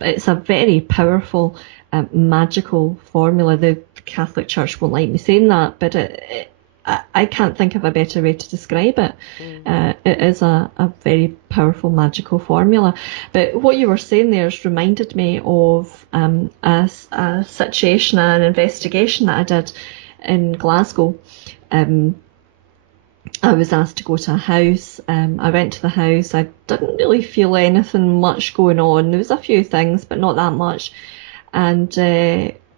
it's a very powerful magical formula. The Catholic Church won't like me saying that, but I can't think of a better way to describe it. It is a very powerful magical formula. But what you were saying there has reminded me of a situation, an investigation that I did in Glasgow. I was asked to go to a house. I went to the house. I didn't really feel anything much going on. There was a few things, but not that much. And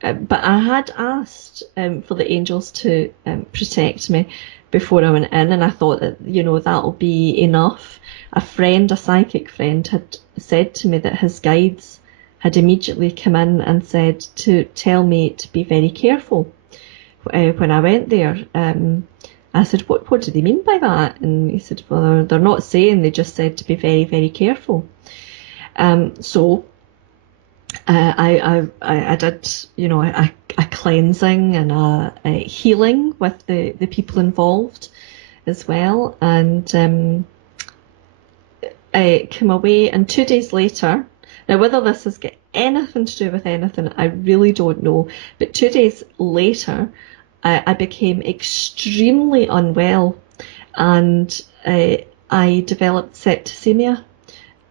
but I had asked for the angels to protect me before I went in, and I thought that, that'll be enough. A psychic friend, had said to me that his guides had immediately come in and said to tell me to be very careful when I went there. I said, what do they mean by that? And he said, well, they're not saying, they just said to be very, very careful. So I did, a cleansing and a healing with the people involved as well. And I came away, and 2 days later, now whether this has got anything to do with anything, I really don't know, but 2 days later, I became extremely unwell, and I developed septicemia,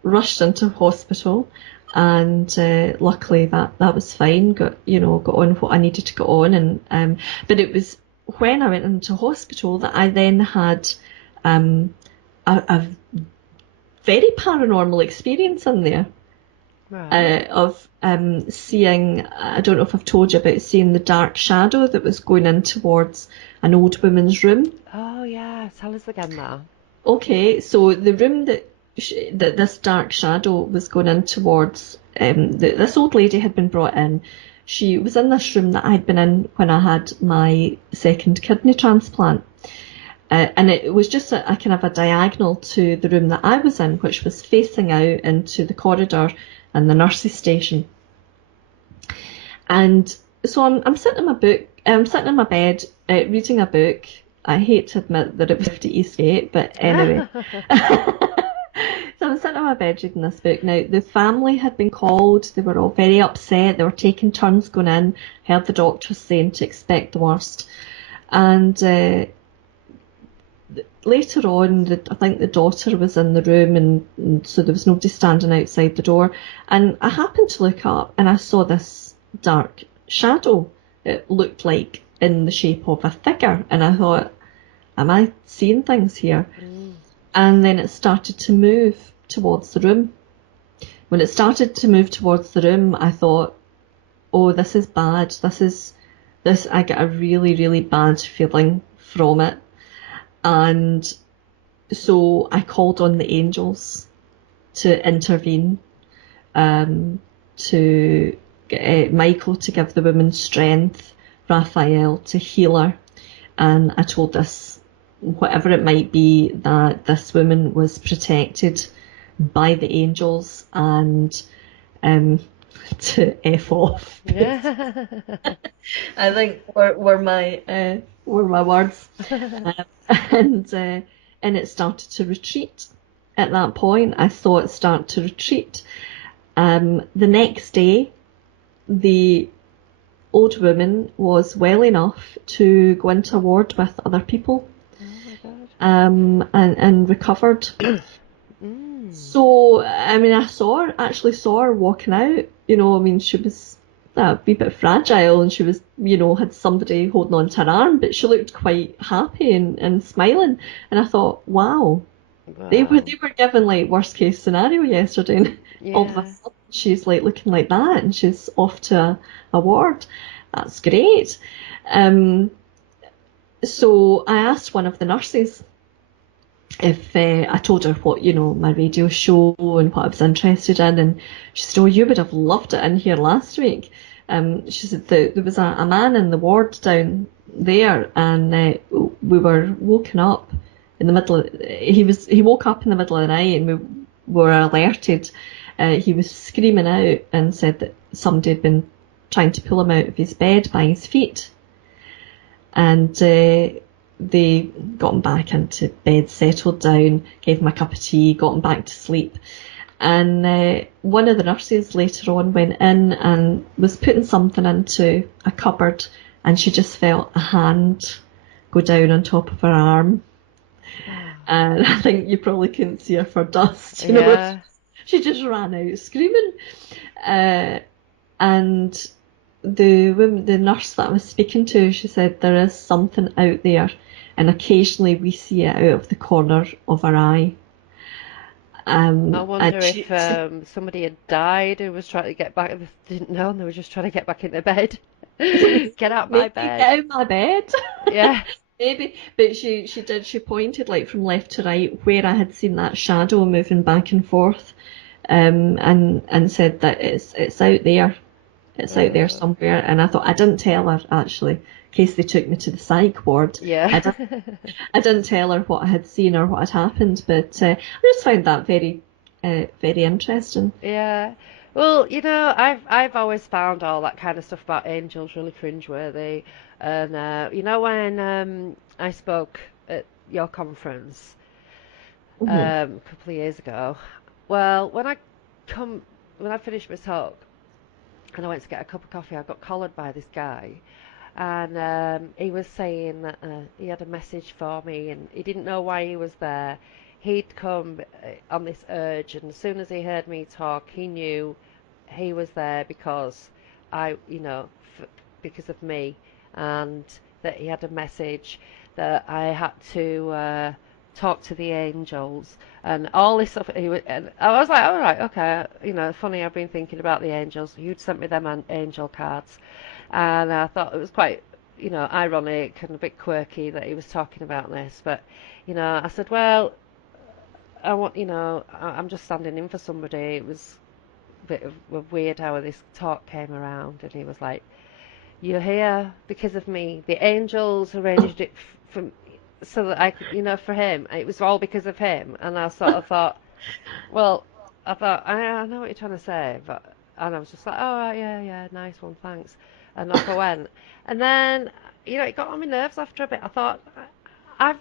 rushed into hospital, and luckily that was fine. Got on what I needed to get on, and but it was when I went into hospital that I then had a very paranormal experience in there. Right. Of seeing, I don't know if I've told you about seeing the dark shadow that was going in towards an old woman's room. Oh yeah, tell us again now. Okay, so the room that this dark shadow was going in towards, this old lady had been brought in. She was in this room that I'd been in when I had my second kidney transplant. And it was just a kind of a diagonal to the room that I was in, which was facing out into the corridor and the nurse's station. And so I'm sitting in my book, I'm sitting in my bed, reading a book. I hate to admit that it was 50 Eastgate, but anyway. So I'm sitting in my bed reading this book. Now, the family had been called. They were all very upset. They were taking turns going in. Heard the doctors saying to expect the worst. And later on, I think the daughter was in the room, and so there was nobody standing outside the door. And I happened to look up, and I saw this dark shadow. It looked like in the shape of a figure, and I thought, am I seeing things here? And then it started to move towards the room. When it started to move towards the room, I thought, oh, this is bad. I get a really, really bad feeling from it. And so I called on the angels to intervene, to get Michael to give the woman strength, Raphael to heal her, and I told this, whatever it might be, that this woman was protected by the angels, and to F off. Yeah. I think were my words, and it started to retreat. At that point, I saw it start to retreat. The next day, the old woman was well enough to go into a ward with other people, Oh my God. and recovered. So, I mean, actually saw her walking out. I mean, she was a wee bit fragile, and she was, had somebody holding on to her arm, but she looked quite happy and smiling. And I thought, wow, they were given like worst case scenario yesterday, and all of a Yeah. sudden she's like looking like that, and she's off to a ward. That's great. So I asked one of the nurses if I told her what, my radio show and what I was interested in, and she said, oh, you would have loved it in here last week. She said there was a man in the ward down there, and we were woken up in the middle of, he woke up in the middle of the night, and we were alerted. He was screaming out and said that somebody had been trying to pull him out of his bed by his feet. And they got him back into bed, settled down, gave him a cup of tea, got him back to sleep. And one of the nurses later on went in and was putting something into a cupboard, and she just felt a hand go down on top of her arm. And I think you probably couldn't see her for dust. Yeah. She just ran out screaming. And the nurse that I was speaking to, she said there is something out there, and occasionally we see it out of the corner of our eye. I And wonder she, if somebody had died who was trying to get back, they didn't know, and they were just trying to get back in their bed. Get out my make me bed. get out of my bed. Yeah. Maybe, but she pointed like from left to right where I had seen that shadow moving back and forth, and said that it's out there. It's out there Uh, somewhere. And I thought I didn't tell her actually, in case they took me to the psych ward. yeah. I didn't tell her what I had seen or what had happened, but I just found that very interesting. Yeah. Well, I've always found all that kind of stuff about angels really cringeworthy. And when I spoke at your conference Hmm. a couple of years ago, well, come when I finished my talk and I went to get a cup of coffee, I got collared by this guy, and he was saying that he had a message for me, and he didn't know why he was there. He'd come on this urge, and as soon as he heard me talk, he knew he was there because because of me, and that he had a message that I had to talk to the angels and all this stuff. And I was like, all right, okay, funny. I've been thinking about the angels. You'd sent me them angel cards, and I thought it was quite, ironic and a bit quirky that he was talking about this. But, I said, well, I'm just standing in for somebody. It was bit of weird how this talk came around, and he was like, "You're here because of me. The angels arranged it for so that I could, for him. It was all because of him." And I sort of thought, well, I know what you're trying to say, and I was just like, "Oh, right, yeah, yeah, nice one, thanks." And off I went. And then, it got on my nerves after a bit. I thought, I've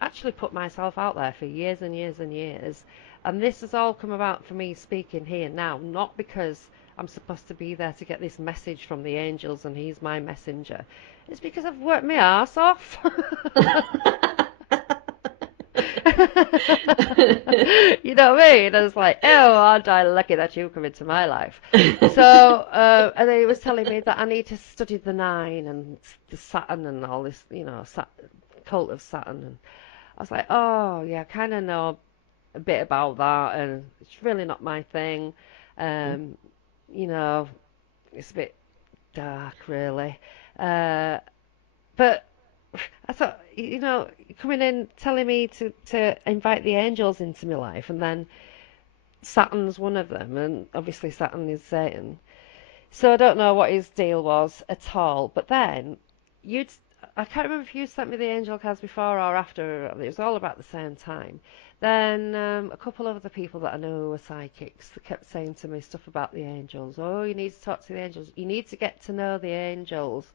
actually put myself out there for years and years and years, and this has all come about for me speaking here now, not because I'm supposed to be there to get this message from the angels and he's my messenger. It's because I've worked my arse off. You know what I mean? I was like, oh, aren't I lucky that you come into my life? So, and then he was telling me that I need to study the nine and the Saturn and all this, cult of Saturn. And I was like, oh, yeah, I kind of know a bit about that, and it's really not my thing. Um, you know, it's a bit dark, really. Uh, but I thought, coming in telling me to invite the angels into my life, and then Saturn's one of them, and obviously Saturn is Satan. So I don't know what his deal was at all. But then you'd, I can't remember if you sent me the angel cards before or after. It was all about the same time. Then a couple of other people that I know who were psychics that kept saying to me stuff about the angels. Oh, you need to talk to the angels. You need to get to know the angels.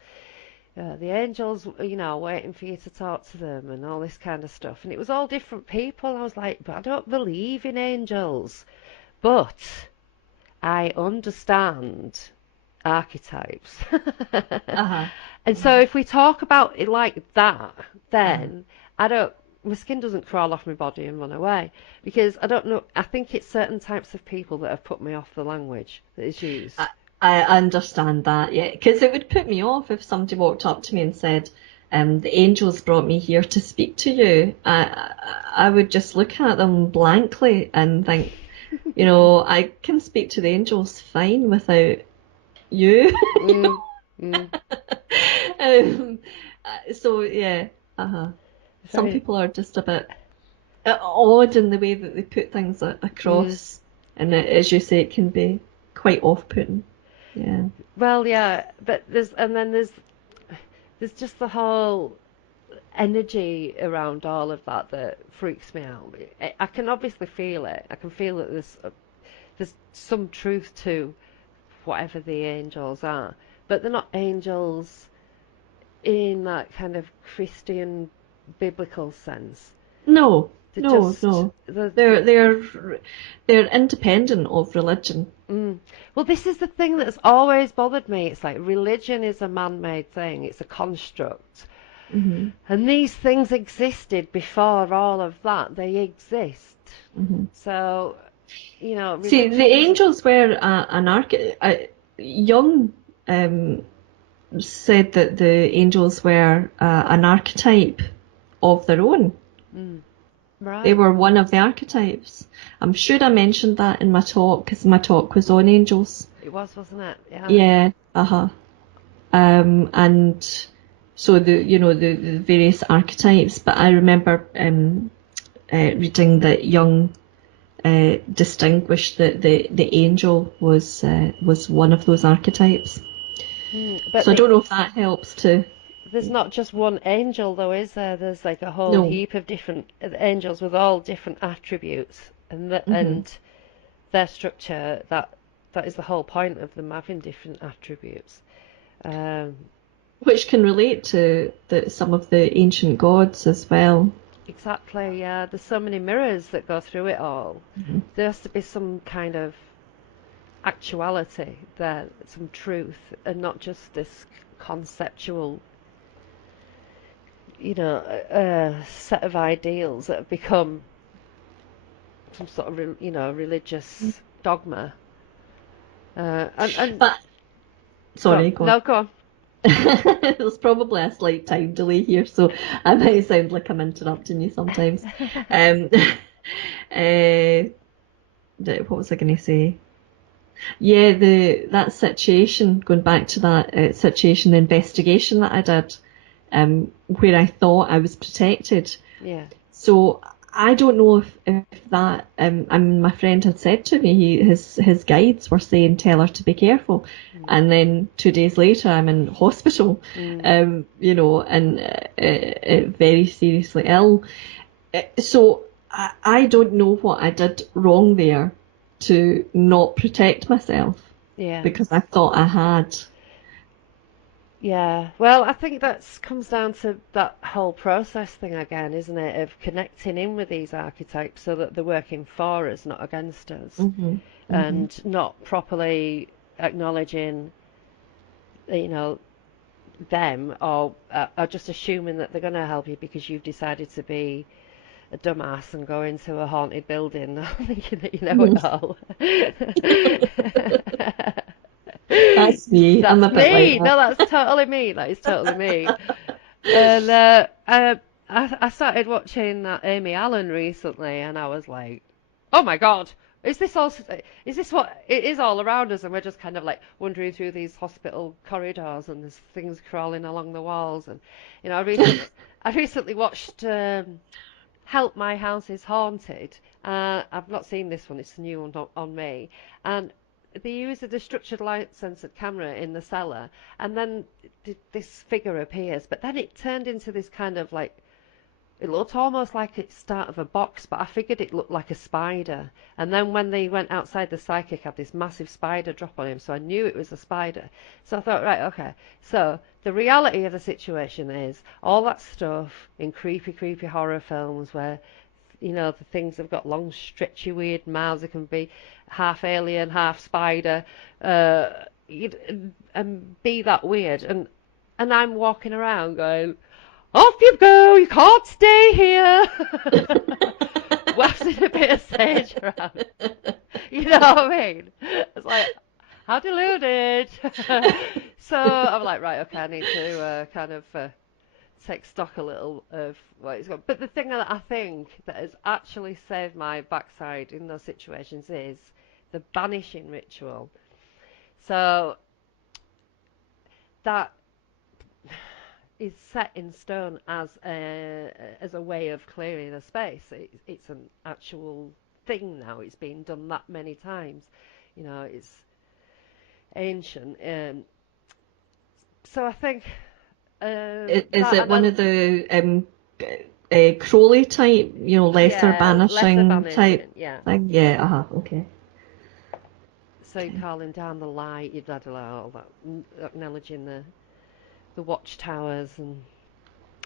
The angels, waiting for you to talk to them and all this kind of stuff. And it was all different people. I was like, but I don't believe in angels. But I understand archetypes. Uh-huh. And so Uh-huh. if we talk about it like that, Uh-huh. then I don't, my skin doesn't crawl off my body and run away because I don't know. I think it's certain types of people that have put me off the language that is I, used. I understand that, yeah, because it would put me off if somebody walked up to me and said, the angels brought me here to speak to you. I would just look at them blankly and think, I can speak to the angels fine without you. Mm, mm, um, so yeah, some very, people are just a bit odd in the way that they put things mm. across, and as you say, it can be quite off-putting. Yeah. Well, yeah, but there's just the whole energy around all of that that freaks me out. I can obviously feel it. I can feel that there's some truth to whatever the angels are, but they're not angels in that kind of Christian biblical sense. No, They're no, just no. They're independent of religion. well, this is the thing that's always bothered me. It's like religion is a man-made thing. It's a construct. Hmm. And these things existed before all of that. They exist. Hmm. So, See, the religion isn't. angels were an arch. Jung said that the angels were an archetype of their own. Mm, They right. were one of the archetypes. I'm sure I mentioned that in my talk because my talk was on angels. It was, wasn't it? Yeah. Yeah, uh-huh. And So the various archetypes. But I remember reading that Jung distinguished that the angel was one of those archetypes. But So I don't know if that helps to. there's not just one angel, though, is there? There's like a whole No. heap of different angels with all different attributes, Hmm. and their structure. That is the whole point of them having different attributes. Um, Which can relate to some of the ancient gods as well. exactly. Yeah. There's so many mirrors that go through it all. Hmm. There has to be some kind of actuality there, some truth, and not just this conceptual, set of ideals that have become some sort of, religious dogma. And But go on. sorry, go on. No, go on. There's probably a slight time delay here, so I might sound like I'm interrupting you sometimes. Um, uh, what was I going to say? Yeah, the that situation, going back to that situation, the investigation that I did, where I thought I was protected. Yeah. So I don't know if that, I mean, my friend had said to me, his guides were saying, tell her to be careful. Mm. And then 2 days later, I'm in hospital, Mm. and very seriously ill. So I don't know what I did wrong there to not protect myself Yeah. because I thought I had. Yeah. Well, I think that comes down to that whole process thing again, isn't it? Of connecting in with these archetypes so that they're working for us, not against us, Hmm. Hmm. and not properly acknowledging, you know, them, or just assuming that they're going to help you because you've decided to be a dumbass and go into a haunted building thinking that you know it all. That's me. I'm That's a bit like me. that. No, that's totally me. That is totally me. And I started watching that Amy Allen recently, and I was like, oh my God. Is this all? Is this what it is all around us? And we're just kind of like wandering through these hospital corridors, and there's things crawling along the walls. And I recently watched Help My House is Haunted. I've not seen this one, it's a new one on me. And they use a structured light censored camera in the cellar, and then this figure appears, but then it turned into this kind of like, it looked almost like it's start of a box, but I figured it looked like a spider. And then when they went outside, the psychic had this massive spider drop on him, so I knew it was a spider. So I thought, right, okay. So the reality of the situation is all that stuff in creepy, creepy horror films where the things have got long, stretchy, weird mouths. It can be half alien, half spider, uh, and be that weird. And I'm walking around going, off you go, you can't stay here. Wafting a bit of sage around. You know what I mean? It's like, how deluded. So I'm like, right, okay, I need to kind of take stock a little of what it's got. But the thing that I think that has actually saved my backside in those situations is the banishing ritual. So that is set in stone as a way of clearing a space. It's an actual thing now. It's been done that many times. It's ancient. So I think Is that it and one of the Crowley type, lesser yeah, lesser banishing type banishing. Yeah. thing? Yeah, okay. So you're Okay. calling down the light, you'd had all that, acknowledging the watchtowers and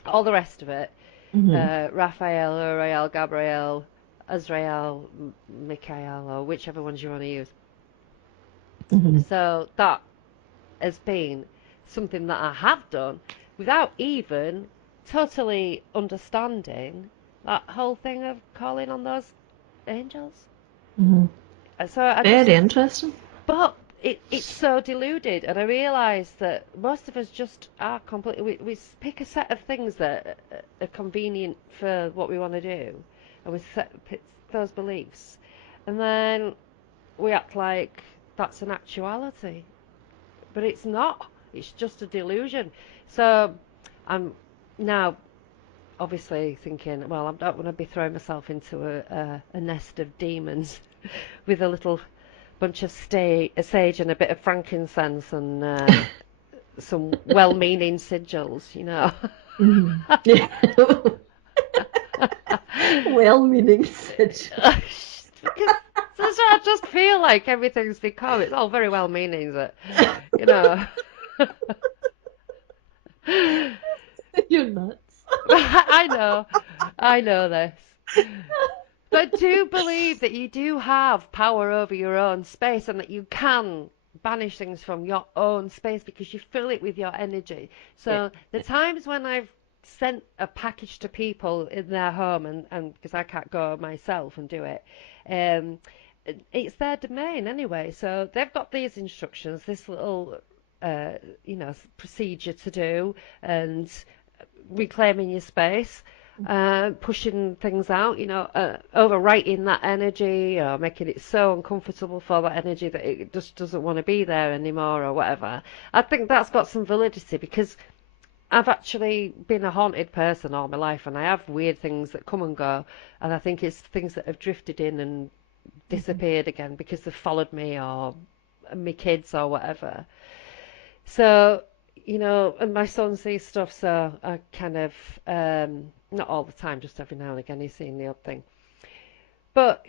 all the rest of it. Hmm. Raphael, Uriel, Gabriel, Azrael, Michael, or whichever ones you want to use. Hmm. So that has been something that I have done without even totally understanding that whole thing of calling on those angels. Hmm. So I just, Very interesting. but it's so deluded, and I realise that most of us just are completely. We pick a set of things that are convenient for what we want to do, and pick those beliefs, and then we act like that's an actuality, but it's not. It's just a delusion. So I'm now obviously thinking, well, I don't want to be throwing myself into a nest of demons with a little bunch of sage and a bit of frankincense and some well-meaning sigils, you know. Mm. Yeah. Well-meaning sigils. Because that's what I just feel like everything's become. It's all very well-meaning, that, you know. You're nuts. I know this. But I do believe that you do have power over your own space and that you can banish things from your own space because you fill it with your energy. Yeah. So the times when I've sent a package to people in their home and because I can't go myself and do it, um, it's their domain anyway. So they've got these instructions, this little, uh, procedure to do, and reclaiming your space, pushing things out, overwriting that energy or making it so uncomfortable for that energy that it just doesn't want to be there anymore or whatever. I think that's got some validity because I've actually been a haunted person all my life and I have weird things that come and go, and I think it's things that have drifted in and disappeared again because they've followed me or my kids or whatever. So, and my son sees stuff, so I kind of, not all the time, just every now and again, he's seen the odd thing. But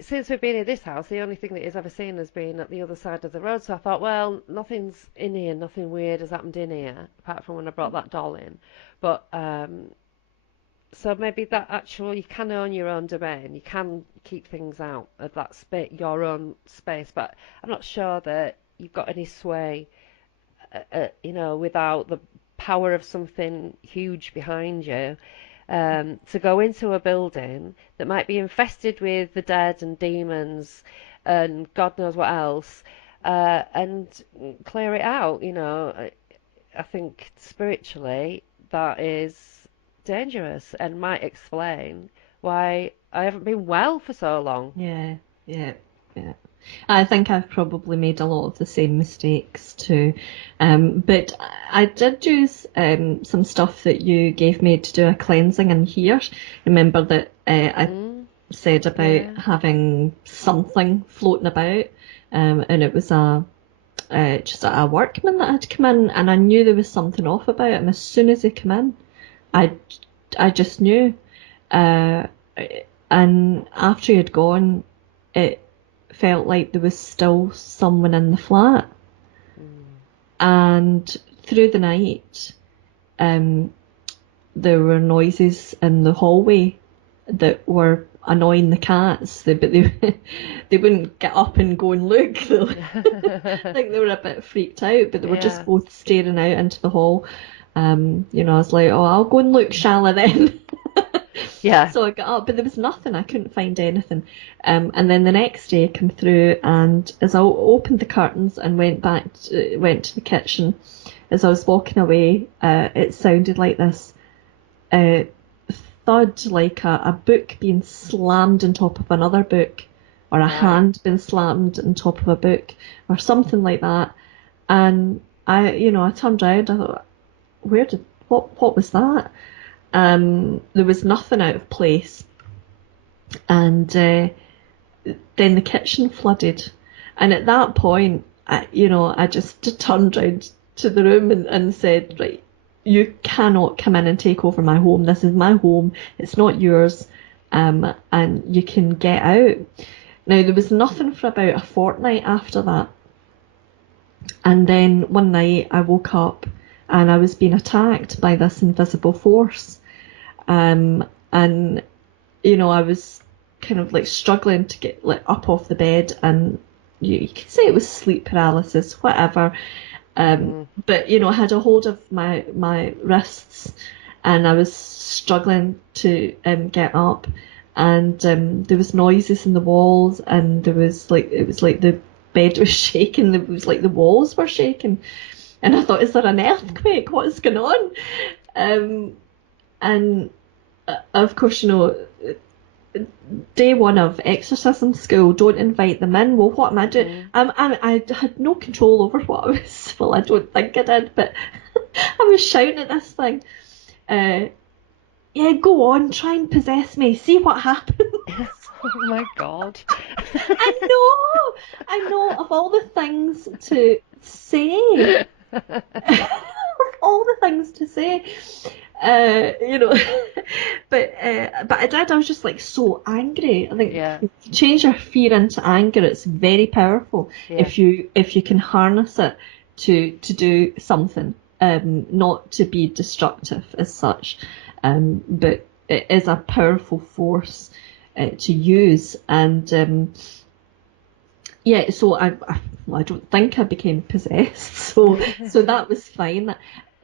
since we've been in this house, the only thing that he's ever seen has been at the other side of the road. So I thought, well, nothing's in here, nothing weird has happened in here, apart from when I brought that doll in. But, so maybe that actually, you can own your own domain, you can keep things out of that space, your own space, but I'm not sure that you've got any sway without the power of something huge behind you, to go into a building that might be infested with the dead and demons and God knows what else, and clear it out. I think spiritually that is dangerous and might explain why I haven't been well for so long. Yeah, yeah, yeah. I think I've probably made a lot of the same mistakes too. But I did use some stuff that you gave me to do a cleansing in here. Remember that I said about having something floating about, and it was just a workman that had come in, and I knew there was something off about him as soon as he came in. I just knew. And after he had gone, it felt like there was still someone in the flat. And through the night, there were noises in the hallway that were annoying the cats, but they wouldn't get up and go and look. I think they were a bit freaked out, but they were just both staring out into the hall. I was like, oh, I'll go and look, shall I then? Yeah. So I got up, but there was nothing. I couldn't find anything. And then the next day I came through, and as I opened the curtains and went to the kitchen, as I was walking away, it sounded like this thud, like a book being slammed on top of another book, or a hand being slammed on top of a book, or something like that. And I turned around. I thought, what was that? There was nothing out of place, and then the kitchen flooded, and at that point, I just turned round to the room and said, right, you cannot come in and take over my home. This is my home. It's not yours, and you can get out. Now, there was nothing for about a fortnight after that, and then one night I woke up and I was being attacked by this invisible force. And I was kind of like struggling to get like up off the bed, and you could say it was sleep paralysis, whatever. But I had a hold of my wrists, and I was struggling to get up, and there was noises in the walls, and it was like the bed was shaking. It was like the walls were shaking, and I thought, is there an earthquake? What is going on? And of course, day one of exorcism school, don't invite them in. Well, what am I doing? I had no control over what I was. Well, I don't think I did, but I was shouting at this thing. Yeah, go on, try and possess me. See what happens. Oh my God. I know, of all the things to say. Of all the things to say. You know, but I did. I was just like so angry. I think Yeah. if you change your fear into anger, it's very powerful. Yeah. If you can harness it to do something, not to be destructive as such, but it is a powerful force to use. And yeah, so well, I don't think I became possessed, so that was fine.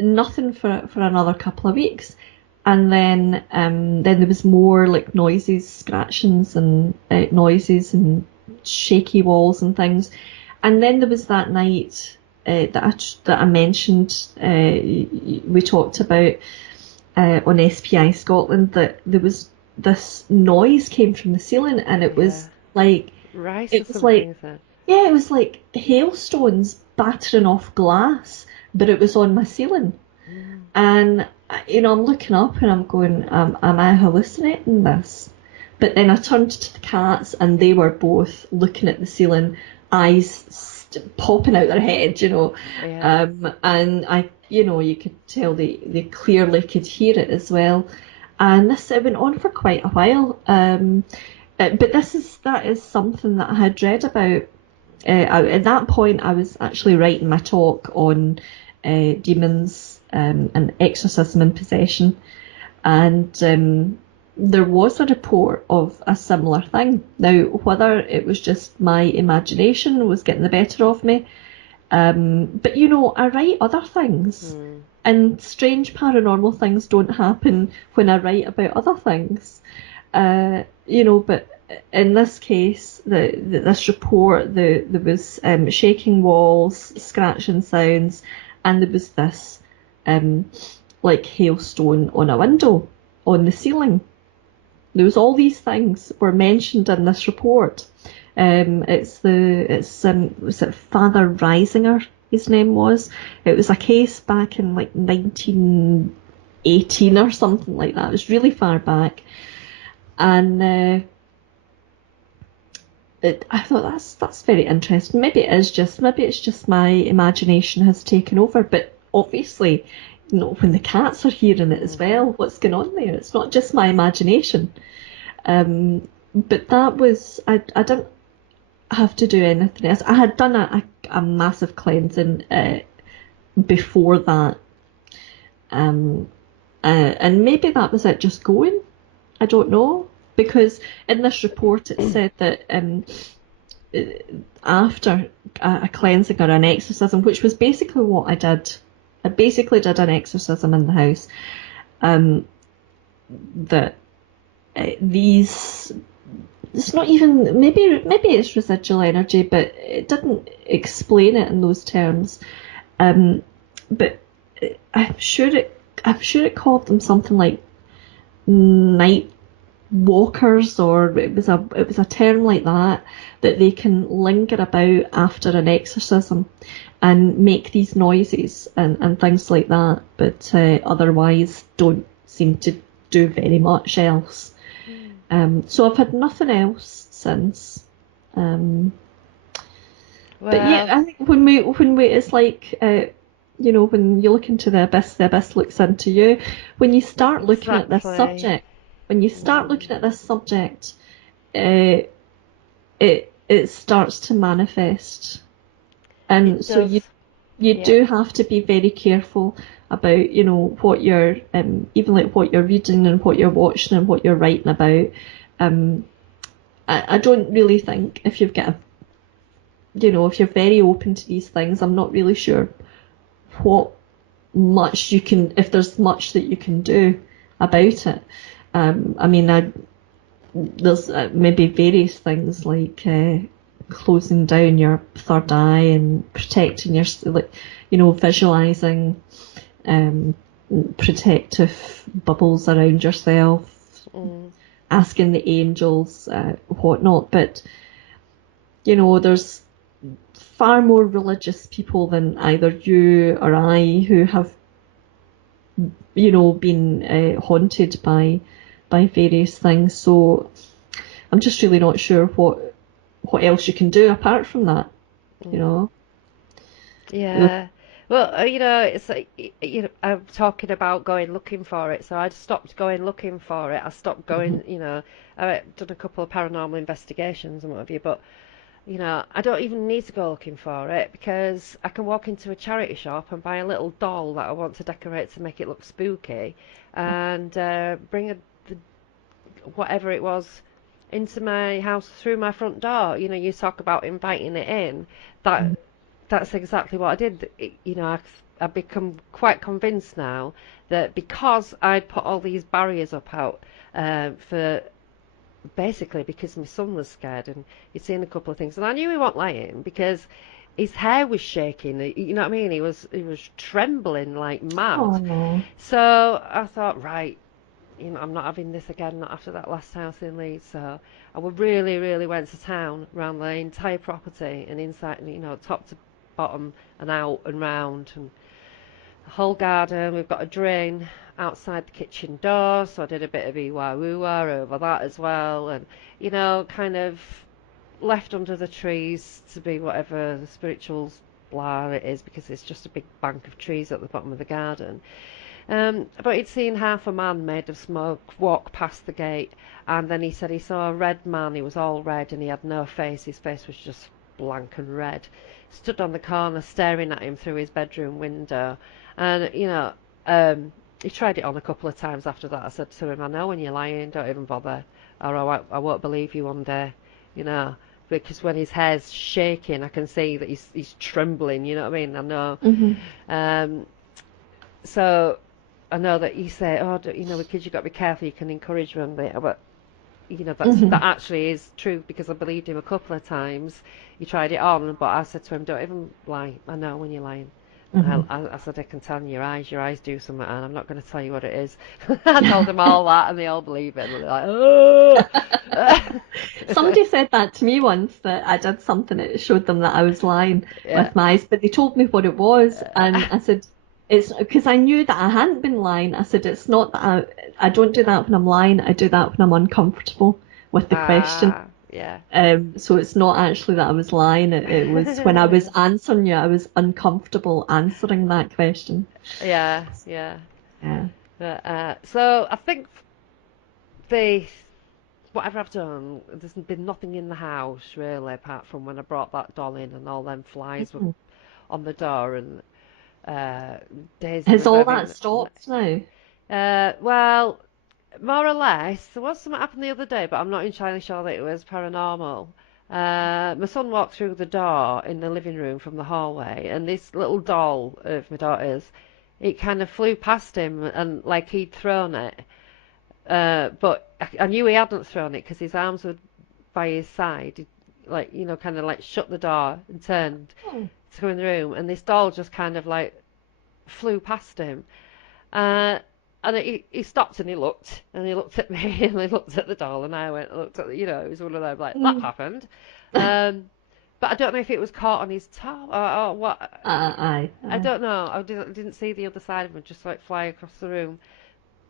Nothing for another couple of weeks, and then there was more like noises, scratchings, and noises and shaky walls and things, and then there was that night that I mentioned. We talked about on SPI Scotland that there was this noise came from the ceiling, and it was like Rice or it was something, like is it? yeah, it was like hailstones battering off glass, but it was on my ceiling. And, you know, I'm looking up and I'm going, am I hallucinating this? But then I turned to the cats and they were both looking at the ceiling, eyes popping out their head, you know. Yeah. And you know, you could tell they clearly could hear it as well. And it went on for quite a while. But that is something that I had read about. At that point, I was actually writing my talk on demons and exorcism and possession, and there was a report of a similar thing. Now, whether it was just my imagination was getting the better of me, but you know, I write other things, and strange paranormal things don't happen when I write about other things. You know, but in this case, this report, there was shaking walls, scratching sounds, and there was this like hailstone on a window on the ceiling. There was all these things were mentioned in this report. Was it Father Reisinger? His name was. It was a case back in like 1918 or something like that. It was really far back. And I thought that's very interesting. Maybe it's just my imagination has taken over. But obviously, you know, when the cats are hearing it as well, what's going on there? It's not just my imagination. But that was I didn't have to do anything else. I had done a massive cleansing before that, and maybe that was it. Just going. I don't know, because in this report it said that after a cleansing or an exorcism, which was basically what I did, I basically did an exorcism in the house, that these, it's not even, maybe it's residual energy, but it didn't explain it in those terms. But I'm sure it called them something like night walkers, or it was a term like that they can linger about after an exorcism and make these noises and things like that, but otherwise don't seem to do very much else. So I've had nothing else since. But yeah, I think when we it's like you know, when you look into the abyss looks into you. When you start looking at this subject, it starts to manifest, and so you do have to be very careful about, you know, what you're even like what you're reading and what you're watching and what you're writing about. I don't really think if you've got if you're very open to these things, I'm not really sure if there's much that you can do about it. I mean, there's maybe various things like closing down your third eye and protecting your, like, visualizing protective bubbles around yourself, asking the angels, whatnot. But there's far more religious people than either you or I who have been haunted by various things. So I'm just really not sure what else you can do apart from that. You know. Yeah. Well, it's like, I'm talking about going looking for it. So I stopped going looking for it. I stopped going, I've done a couple of paranormal investigations and what have you, but, I don't even need to go looking for it because I can walk into a charity shop and buy a little doll that I want to decorate to make it look spooky and bring whatever it was into my house through my front door. You talk about inviting it in. That's exactly what I did. I've become quite convinced now that because I'd put all these barriers up out for basically because my son was scared and he'd seen a couple of things, and I knew he wasn't lying because his hair was shaking. You know what I mean? He was trembling like mad. Oh no. So I thought, right, I'm not having this again, not after that last house in Leeds. So I would really, really went to town around the entire property and inside, top to bottom and out and round and the whole garden. We've got a drain outside the kitchen door, so I did a bit of ewa-woo-wah over that as well, and kind of left under the trees to be whatever the spiritual blah it is because it's just a big bank of trees at the bottom of the garden. But he'd seen half a man made of smoke walk past the gate, and then he said he saw a red man. He was all red and he had no face. His face was just blank and red. Stood on the corner staring at him through his bedroom window. And, he tried it on a couple of times after that. I said to him, I know when you're lying, don't even bother, or I won't believe you one day, because when his hair's shaking, I can see that he's trembling, you know what I mean? I know. So I know that you say, with kids you've got to be careful, you can encourage them, but that actually is true because I believed him a couple of times. He tried it on, but I said to him, don't even lie. I know when you're lying. I said, I can tell in your eyes do something, and I'm not going to tell you what it is. I told them all that, and they all believe it. And they're like, oh. Somebody said that to me once, that I did something that showed them that I was lying with my eyes, but they told me what it was, and I said, it's because I knew that I hadn't been lying. I said, it's not that I don't do that when I'm lying. I do that when I'm uncomfortable with the question. Yeah. So it's not actually that I was lying. It was when I was answering you, I was uncomfortable answering that question. Yeah. But, so I think whatever I've done, there's been nothing in the house really, apart from when I brought that doll in and all them flies were on the door and Daisy Has was all having, that stopped now? well, more or less. There was something happened the other day, but I'm not entirely sure that it was paranormal. My son walked through the door in the living room from the hallway, and this little doll of my daughter's, it kind of flew past him and like he'd thrown it. But I knew he hadn't thrown it because his arms were by his side, like kind of like shut the door and turned to go in the room, and this doll just kind of like flew past him. And he stopped and he looked at me and he looked at the doll and I went and looked at it was one of them like that happened. But I don't know if it was caught on his top or what. I don't know. I didn't see the other side of him just like fly across the room.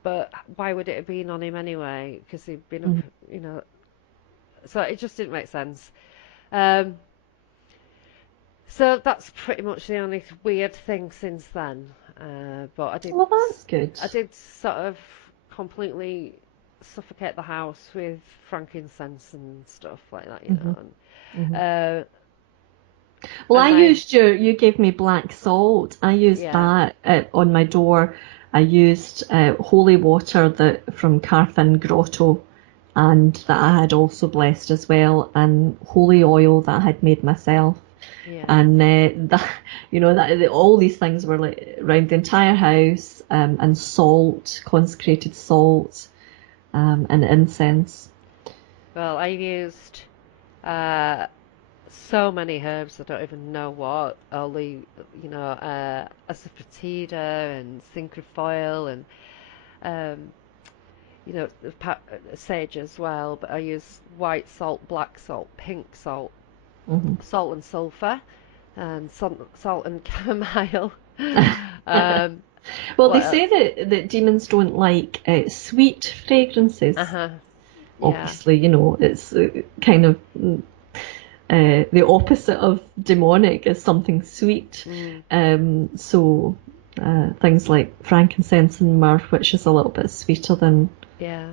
But why would it have been on him anyway? Because he'd been up, So it just didn't make sense. So that's pretty much the only weird thing since then. But I did. Well, that's good. I did sort of completely suffocate the house with frankincense and stuff like that, Well, I used you gave me black salt. I used that on my door. I used holy water from Carthan Grotto, and that I had also blessed as well, and holy oil that I had made myself. Yeah. And all these things were like around the entire house, and salt, consecrated salt, and incense. Well, I used so many herbs I don't even know what. All the asafoetida and cinquefoil and sage as well. But I use white salt, black salt, pink salt. Salt and sulphur, and salt and chamomile. Well, they What say else? that demons don't like sweet fragrances. Uh-huh. Yeah. Obviously, it's kind of the opposite of demonic is something sweet. Mm. So things like frankincense and myrrh, which is a little bit sweeter than, Yeah.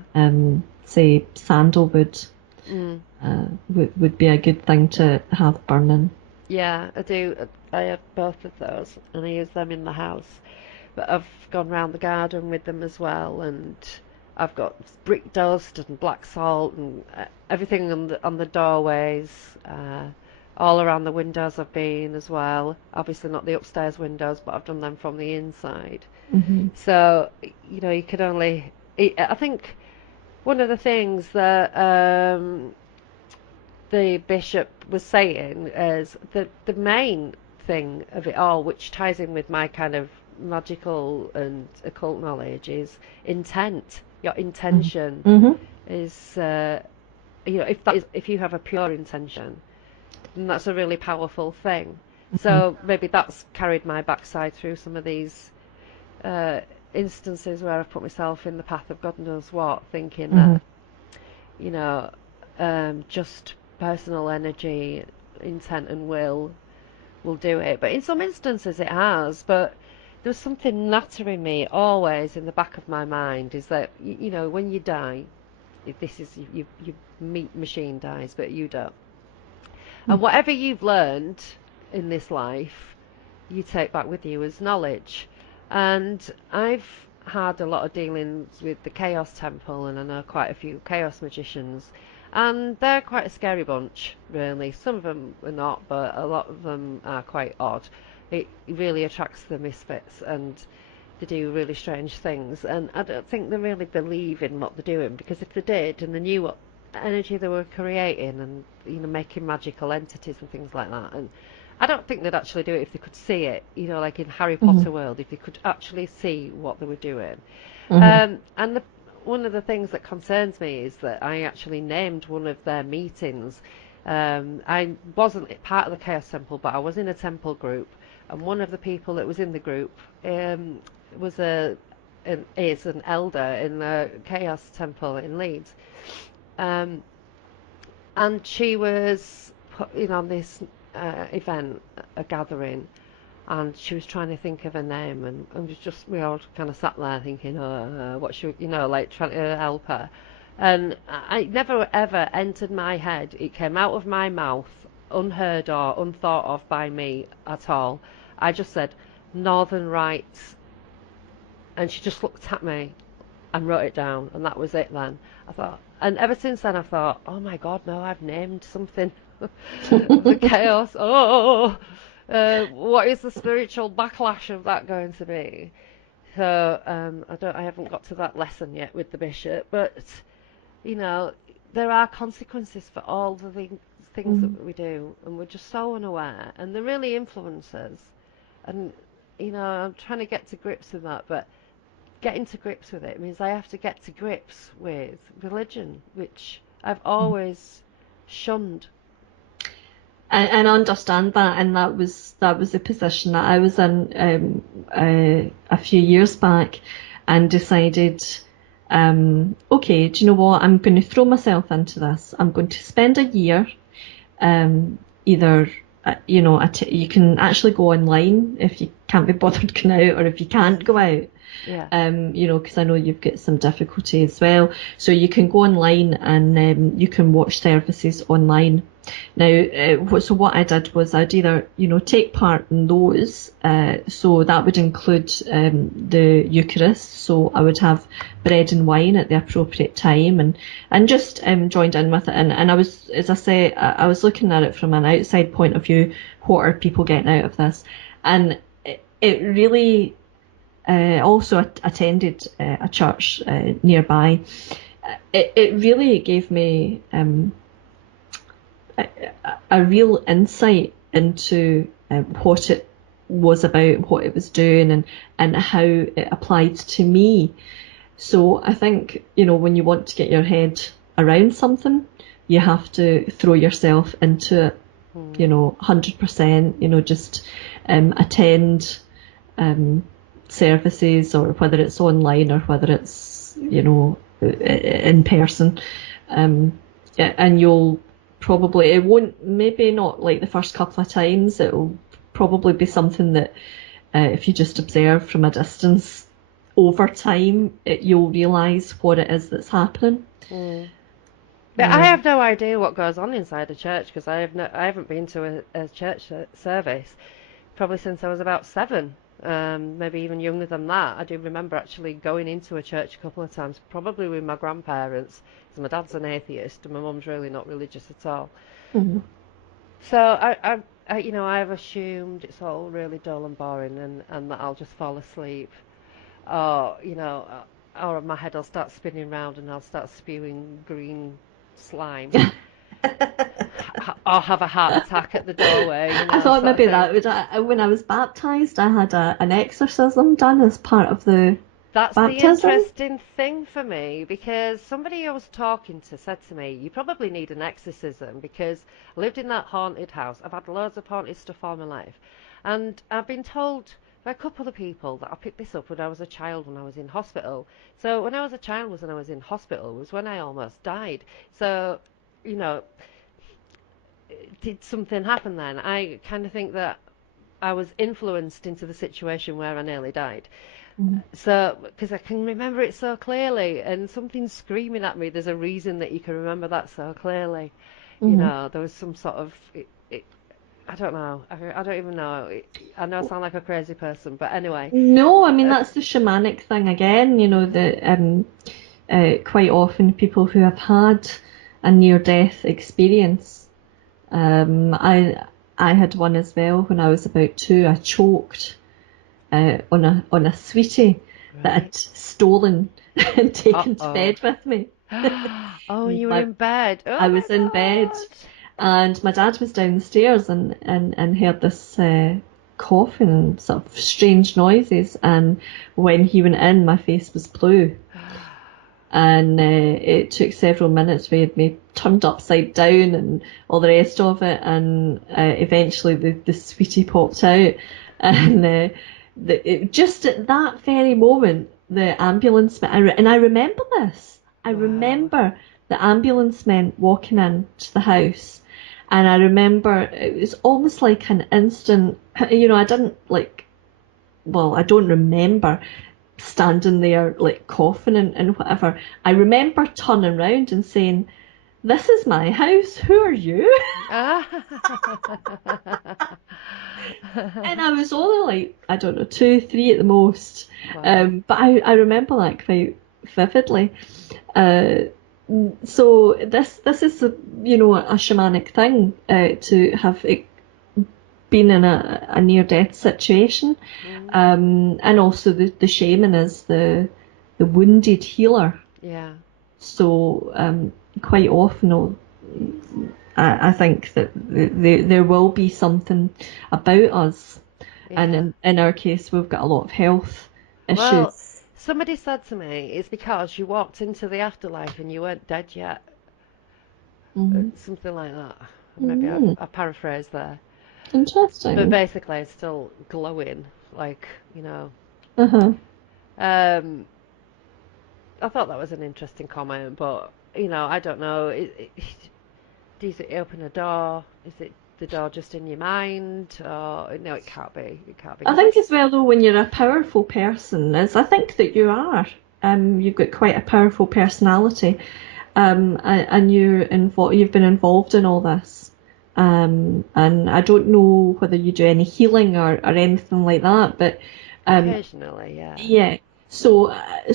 say, sandalwood, Mm. would be a good thing to have burning. Yeah, I do. I have both of those, and I use them in the house. But I've gone round the garden with them as well, and I've got brick dust and black salt and everything on the doorways, all around the windows I've been as well. Obviously not the upstairs windows, but I've done them from the inside. Hmm. So you can only. I think one of the things that the bishop was saying is that the main thing of it all, which ties in with my kind of magical and occult knowledge, is intent. Your intention Hmm. is, if you have a pure intention, then that's a really powerful thing. Hmm. So maybe that's carried my backside through some of these uh, instances where I've put myself in the path of God knows what, thinking Hmm. that you know, just personal energy, intent, and will do it. But in some instances, it has. But there's something nattering me always in the back of my mind is that when you die, this is your meat machine dies, but you don't. And whatever you've learned in this life, you take back with you as knowledge. And I've had a lot of dealings with the Chaos Temple, and I know quite a few Chaos magicians, and they're quite a scary bunch, really. Some of them are not, but a lot of them are quite odd. It really attracts the misfits, and they do really strange things. And I don't think they really believe in what they're doing, because if they did and they knew what energy they were creating and making magical entities and things like that, and I don't think they'd actually do it if they could see it, like in Harry Hmm. Potter world, if they could actually see what they were doing. Hmm. And one of the things that concerns me is that I actually named one of their meetings. I wasn't part of the Chaos Temple, but I was in a temple group, and one of the people that was in the group was is an elder in the Chaos Temple in Leeds. Um, and she was put in on this event, a gathering, and she was trying to think of a name, and we all kind of sat there thinking, oh, what should, like trying to help her. And I never ever entered my head. It came out of my mouth, unheard or unthought of by me at all. I just said, Northern Rights, and she just looked at me and wrote it down, and that was it then. I thought, and ever since then I thought, oh my God, no, I've named something of the chaos. Oh, what is the spiritual backlash of that going to be? So I haven't got to that lesson yet with the bishop, but you know, there are consequences for all the things Hmm. that we do, and we're just so unaware, and they're really influencers. And I'm trying to get to grips with that, but getting to grips with it means I have to get to grips with religion, which I've always shunned. And understand that, and that was the position that I was in a few years back, and decided, okay, do you know what? I'm going to throw myself into this. I'm going to spend a year, either you can actually go online if you can't be bothered going out, or if you can't go out. Yeah. Because I know you've got some difficulty as well. So you can go online and you can watch services online. Now, so what I did was I'd either, take part in those. So that would include the Eucharist. So I would have bread and wine at the appropriate time, and just joined in with it. And I was, as I say, I was looking at it from an outside point of view. What are people getting out of this? And it really. Also attended a church nearby. It really gave me a real insight into what it was about, what it was doing, and how it applied to me. So I think, when you want to get your head around something, you have to throw yourself into it, 100%, just attend, services, or whether it's online or whether it's, in person. And you'll probably, it won't, maybe not like the first couple of times, it'll probably be something that if you just observe from a distance, over time, you'll realise what it is that's happening. But I have no idea what goes on inside a church, because I haven't been to a church service probably since I was about 7, maybe even younger than that. I do remember actually going into a church a couple of times, probably with my grandparents, because my dad's an atheist and my mum's really not religious at all. Mm-hmm. So I've assumed it's all really dull and boring, and that I'll just fall asleep, or or my head will start spinning round and I'll start spewing green slime, or have a heart attack at the doorway. I thought sort of maybe thing. that would, when I was baptised, I had an exorcism done as part of the That's the baptism. interesting thing for me, because somebody I was talking to said to me, you probably need an exorcism, because I lived in that haunted house. I've had loads of haunted stuff all my life. And I've been told by a couple of people that I picked this up when I was a child, when I was in hospital. So when I was a child was when I was in hospital, was when I almost died. So, did something happen then? I kind of think that I was influenced into the situation where I nearly died. So, because I can remember it so clearly, and something's screaming at me, there's a reason that you can remember that so clearly. There was some sort of, I don't know, I don't even know. I know I sound like a crazy person, but anyway. No, I mean, that's the shamanic thing again, that quite often people who have had a near-death experience, I had one as well when I was about 2. I choked on a sweetie that I'd stolen and taken to bed with me. Oh, you were in bed. Oh, I was in bed, and my dad was downstairs and heard this coughing and sort of strange noises, and when he went in, my face was blue. And it took several minutes. We had me turned upside down and all the rest of it, and eventually the sweetie popped out, and just at that very moment, the ambulance and I remember this. I remember the ambulance men walking into the house, and I remember it was almost like an instant. I didn't I don't remember standing there like coughing and whatever. I remember turning around and saying, "This is my house. Who are you?" And I was only like, I don't know, 2, 3 at the most. Wow. But I remember that quite vividly. So this is a shamanic thing, to have been in a near death situation, and also the shaman is the wounded healer. Yeah. So quite often, I think that there will be something about us, and in our case, we've got a lot of health issues. Well, somebody said to me, it's because you walked into the afterlife and you weren't dead yet. Something like that. Maybe I paraphrased there. Interesting. But basically, it's still glowing, like, I thought that was an interesting comment, but, I don't know. Does it open a door? Is it the door just in your mind? Or, no, it can't be. It can't be. I think as well, though, when you're a powerful person, as I think that you are, you've got quite a powerful personality, and you've been involved in all this. And I don't know whether you do any healing or anything like that, but occasionally, yeah. Yeah. So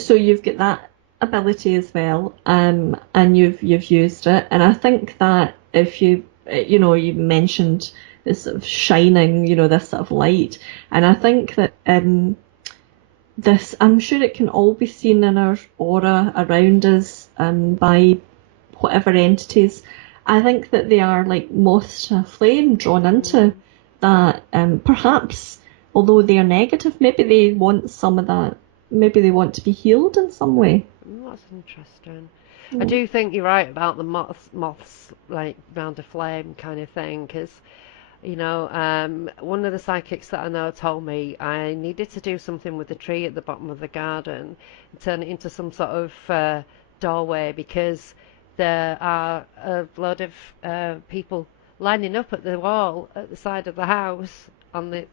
you've got that ability as well, and you've used it, and I think that if you mentioned this sort of shining, this sort of light, and I think that this, I'm sure it can all be seen in our aura around us, by whatever entities. I think that they are like moths to a flame, drawn into that. Perhaps, although they are negative, maybe they want some of that. Maybe they want to be healed in some way. That's interesting. I do think you're right about the moths like round a flame kind of thing, because You know, one of the psychics that I know told me I needed to do something with the tree at the bottom of the garden and turn it into some sort of doorway, because there are a load of people lining up at the wall at the side of the house. On the,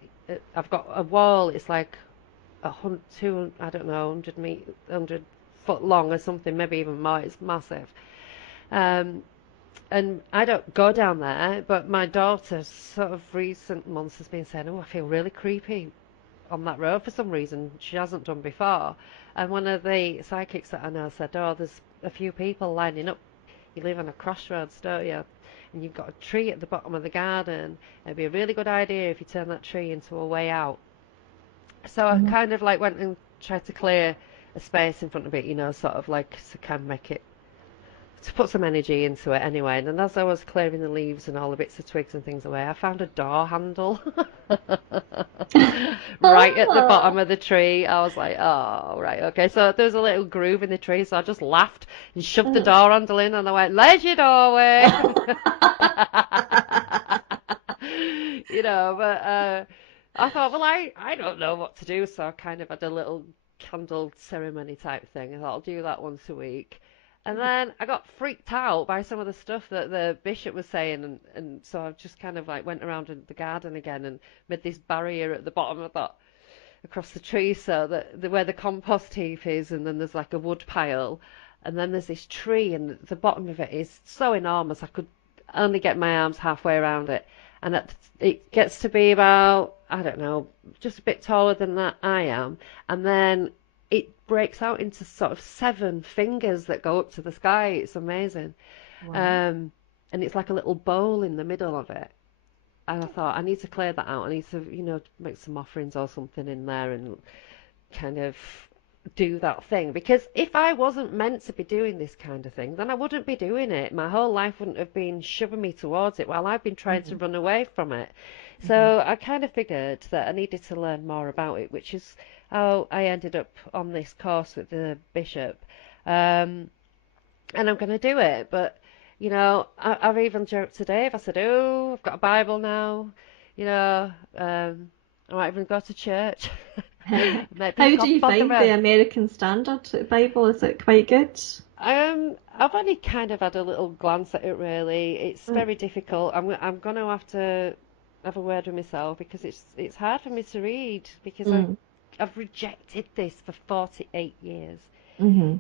I've got a wall. It's like I don't know, 100 foot long or something, maybe even more. It's massive. Um, and I don't go down there, but my daughter, sort of recent months, has been saying, "Oh, I feel really creepy on that road for some reason." She hasn't done before. And one of the psychics that I know said, "Oh, there's a few people lining up. You live on a crossroads, don't you? And you've got a tree at the bottom of the garden. It'd be a really good idea if you turn that tree into a way out." So I Mhm. kind of like went and tried to clear a space in front of it, you know, sort of like to kind of make it, to put some energy into it anyway. And then as I was clearing the leaves and all the bits of twigs and things away, I found a door handle right at the Ah. bottom of the tree. I was like, oh, right, okay. So there was a little groove in the tree, so I just laughed and shoved the door handle in, and I went, "There's your doorway." You know, but I thought, well, I don't know what to do, so I kind of had a little candle ceremony type thing. I thought I'll do that once a week. And then I got freaked out by some of the stuff that the bishop was saying, and so I just kind of like went around in the garden again and made this barrier at the bottom of that, across the tree, so that where the compost heap is, and then there's like a wood pile, and then there's this tree, and the bottom of it is so enormous I could only get my arms halfway around it, and it gets to be about, I don't know, just a bit taller than that I am, and then it breaks out into sort of 7 fingers that go up to the sky. It's amazing. Wow. um, and it's like a little bowl in the middle of it, and I thought, I need to clear that out. I need to, make some offerings or something in there and kind of do that thing. Because if I wasn't meant to be doing this kind of thing, then I wouldn't be doing it. My whole life wouldn't have been shoving me towards it while I've been trying to Mhm. run away from it. Mhm. So I kind of figured that I needed to learn more about it, which is how I ended up on this course with the bishop. Um, and I'm going to do it. But, I've even joked to Dave. I said, "Oh, I've got a Bible now. I might even go to church." Maybe How do you bog find the around. American Standard Bible? Is it quite good? I've only kind of had a little glance at it, really. It's Mm. very difficult. I'm going to have to have a word with myself, because it's hard for me to read, because Mm. I've rejected this for 48 years. Mhm.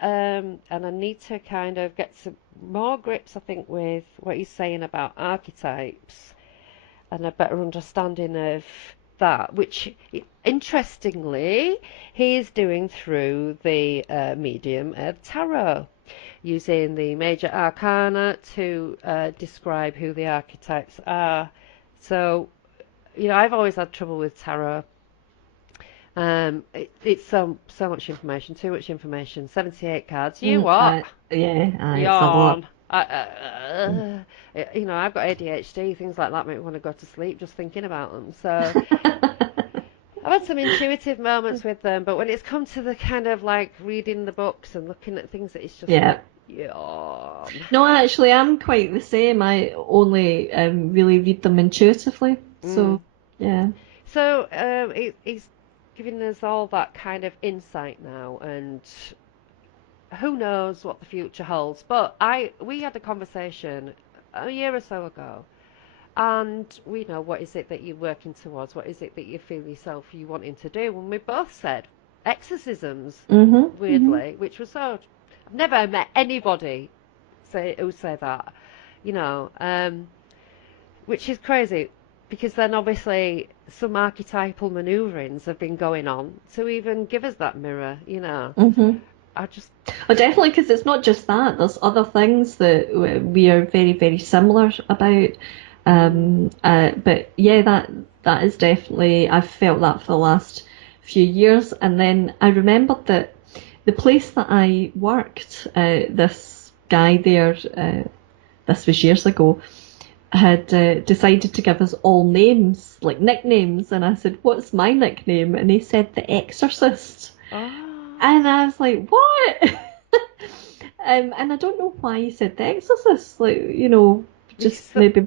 And I need to kind of get some more grips, I think, with what he's saying about archetypes, and a better understanding of that, which interestingly he is doing through the medium of tarot, using the major arcana to describe who the archetypes are. So, I've always had trouble with tarot. It's so much information, too much information. 78 cards. You Mm. what? Yeah, it's a lot. Yawn. I've got ADHD. Things like that make me want to go to sleep just thinking about them. So I've had some intuitive moments with them, but when it's come to the kind of like reading the books and looking at things, it's just Yeah. like yawn. No, actually, I'm quite the same. I only really read them intuitively. Mm. So, yeah. So he's giving us all that kind of insight now, and who knows what the future holds. But we had a conversation a year or so ago, and we know what is it that you're working towards, what is it that you feel yourself you wanting to do, and we both said exorcisms, Mhm. Mhm. weirdly, which was so. I've never met anybody who say that, which is crazy, because then obviously some archetypal manoeuvrings have been going on to even give us that mirror. Mhm. I just. Well, definitely, because it's not just that. There's other things that we are very, very similar about. Mm, But yeah, that is definitely. I've felt that for the last few years, and then I remembered that the place that I worked, this guy there, this was years ago, had decided to give us all names, like nicknames, and I said, "What's my nickname?" And he said, "The Exorcist." oh, And I was like, "What?" And I don't know why he said The Exorcist. Like, just maybe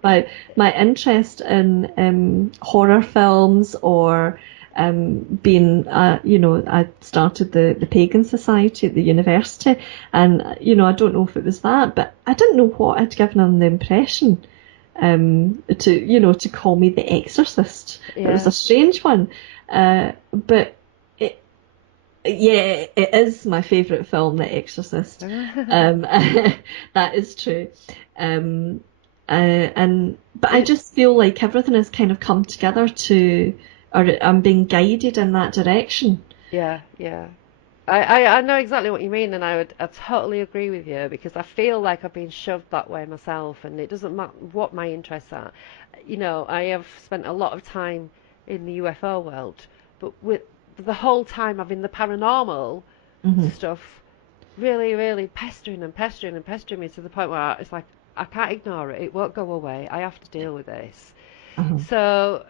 my interest in horror films, or being, I started the Pagan Society at the university, and I don't know if it was that, but I didn't know what I'd given them the impression to call me the Exorcist. Yeah. It was a strange one, but it is my favourite film, The Exorcist. That is true. But I just feel like everything has kind of come together or I'm being guided in that direction. Yeah. I know exactly what you mean, and I totally agree with you, because I feel like I've been shoved that way myself, and it doesn't matter what my interests are. I have spent a lot of time in the UFO world, but with the whole time I've been the paranormal stuff really, really pestering me to the point where it's like I can't ignore it. It won't go away. I have to deal with this. So,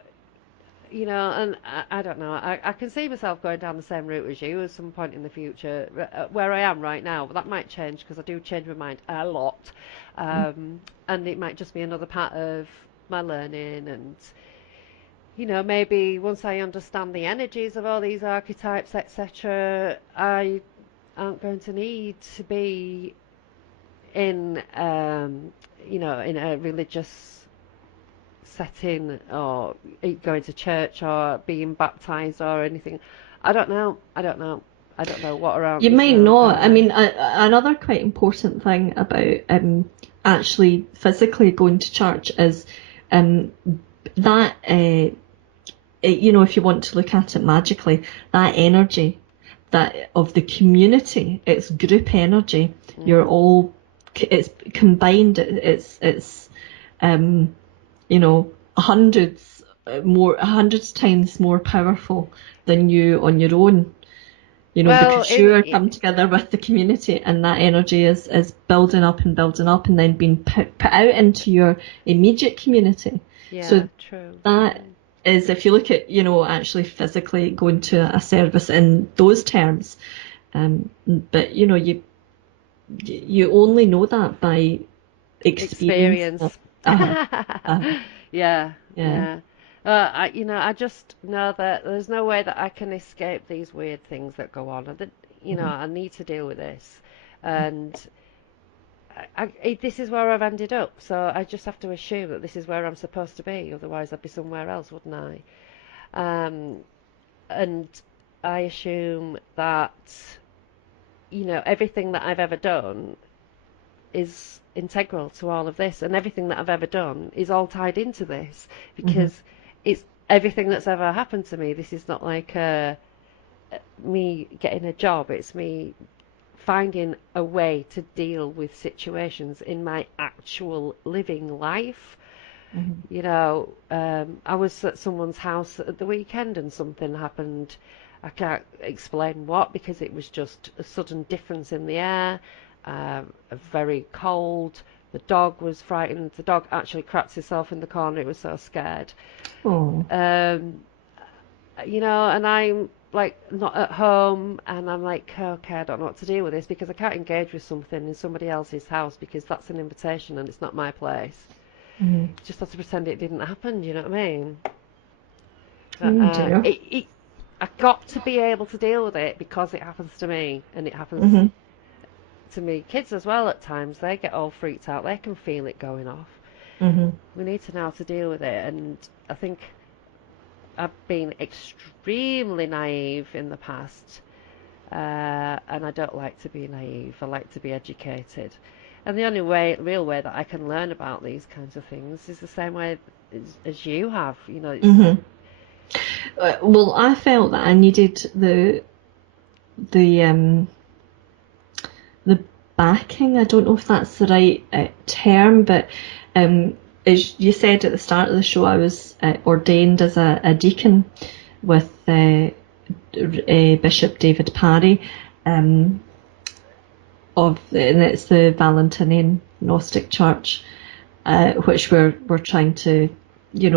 and I don't know. I can see myself going down the same route as you at some point in the future, where I am right now. But that might change, because I do change my mind a lot. And it might just be another part of my learning, and maybe once I understand the energies of all these archetypes, etc., I aren't going to need to be in, in a religious setting, or going to church, or being baptized, or anything. I don't know what around. You might not. I mean, another quite important thing about actually physically going to church is that. If you want to look at it magically, that energy, that of the community, it's group energy. You're all, it's combined. It's hundreds times more powerful than you on your own. Because you're come together with the community, and that energy is building up, and then being put out into your immediate community. Yeah, so true. That is, if you look at, actually physically going to a service in those terms, but you only know that by experience. Yeah. I just know that there's no way that I can escape these weird things that go on. I need to deal with this, and this is where I've ended up. So I just have to assume that this is where I'm supposed to be. Otherwise, I'd be somewhere else, wouldn't I? And I assume that everything that I've ever done is integral to all of this, and everything that I've ever done is all tied into this, because it's everything that's ever happened to me. This is not like me getting a job. It's me finding a way to deal with situations in my actual living life. I was at someone's house at the weekend, and something happened. I can't explain what, because it was just a sudden difference in the air, very cold. The dog was frightened. The dog actually crapped itself in the corner. It was so scared. And I'm like not at home, and I'm like, okay, I don't know what to deal with this, because I can't engage with something in somebody else's house, because that's an invitation and it's not my place. Just have to pretend it didn't happen. You know what I mean? I got to be able to deal with it, because it happens to me, and it happens to me kids as well at times. They get all freaked out. They can feel it going off. We need to know how to deal with it, and I think I've been extremely naive in the past, and I don't like to be naive. I like to be educated, and the only real way that I can learn about these kinds of things is the same way as you have. Well, I felt that I needed the backing. I don't know if that's the right term, but as you said at the start of the show, I was ordained as a deacon with Bishop David Parry, and it's the Valentinian Gnostic Church, which we're trying to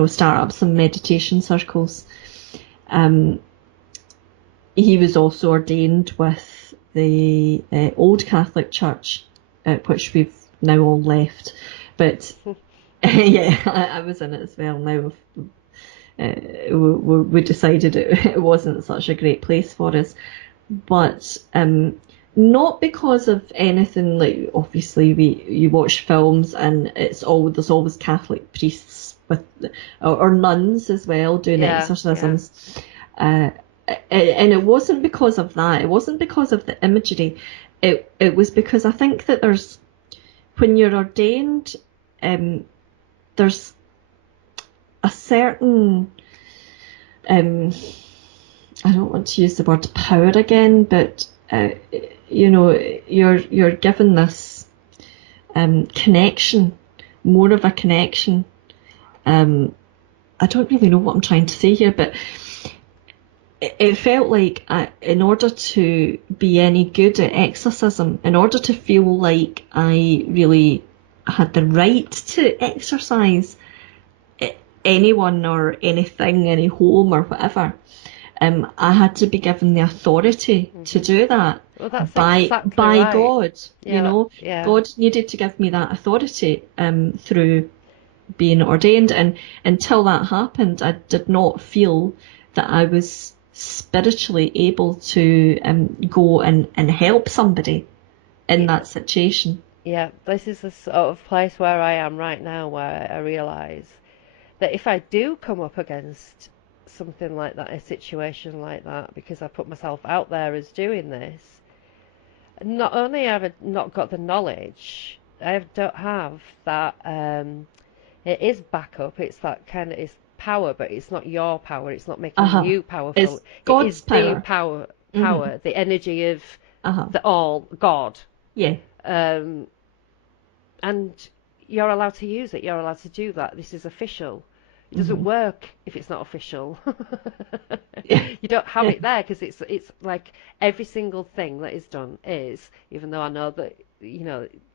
start up some meditation circles. He was also ordained with the Old Catholic Church, which we've now all left. But Yeah, I was in it as well. Now we decided it wasn't such a great place for us, but not because of anything. Like, obviously you watch films and there's always Catholic priests with or nuns as well doing Yeah, yeah. exorcisms, uh, and it wasn't because of that. It wasn't because of the imagery. It was because I think that when you're ordained, there's a certain um, I don't want to use the word power again, but you know, you're given this connection, more of a connection. I don't really know what I'm trying to say here, but it felt like in order to be any good at exorcism, in order to feel like I really had the right to exorcise anyone or anything, any home or whatever, I had to be given the authority to do that Well, that's exactly by right. God. You Yeah, know, yeah. God needed to give me that authority through being ordained, and until that happened, I did not feel that I was spiritually able to go and help somebody in Y- that situation. Yeah, this is the sort of place where I am right now, where I realise that if I do come up against something like that, a situation like that, because I put myself out there as doing this, not only have I not got the knowledge, I don't have that. It is backup. It's that kind of it's power, but it's not your power. It's not making Uh-huh. you It's powerful. It is God's the power. power, the energy of Uh-huh. the all, God. Yeah. Um, and you're allowed to use it. You're allowed to do that. This is official. It doesn't hmm work if it's not official. Yeah. You don't have Yeah. it there because it's like every single thing that is done is, even though I know that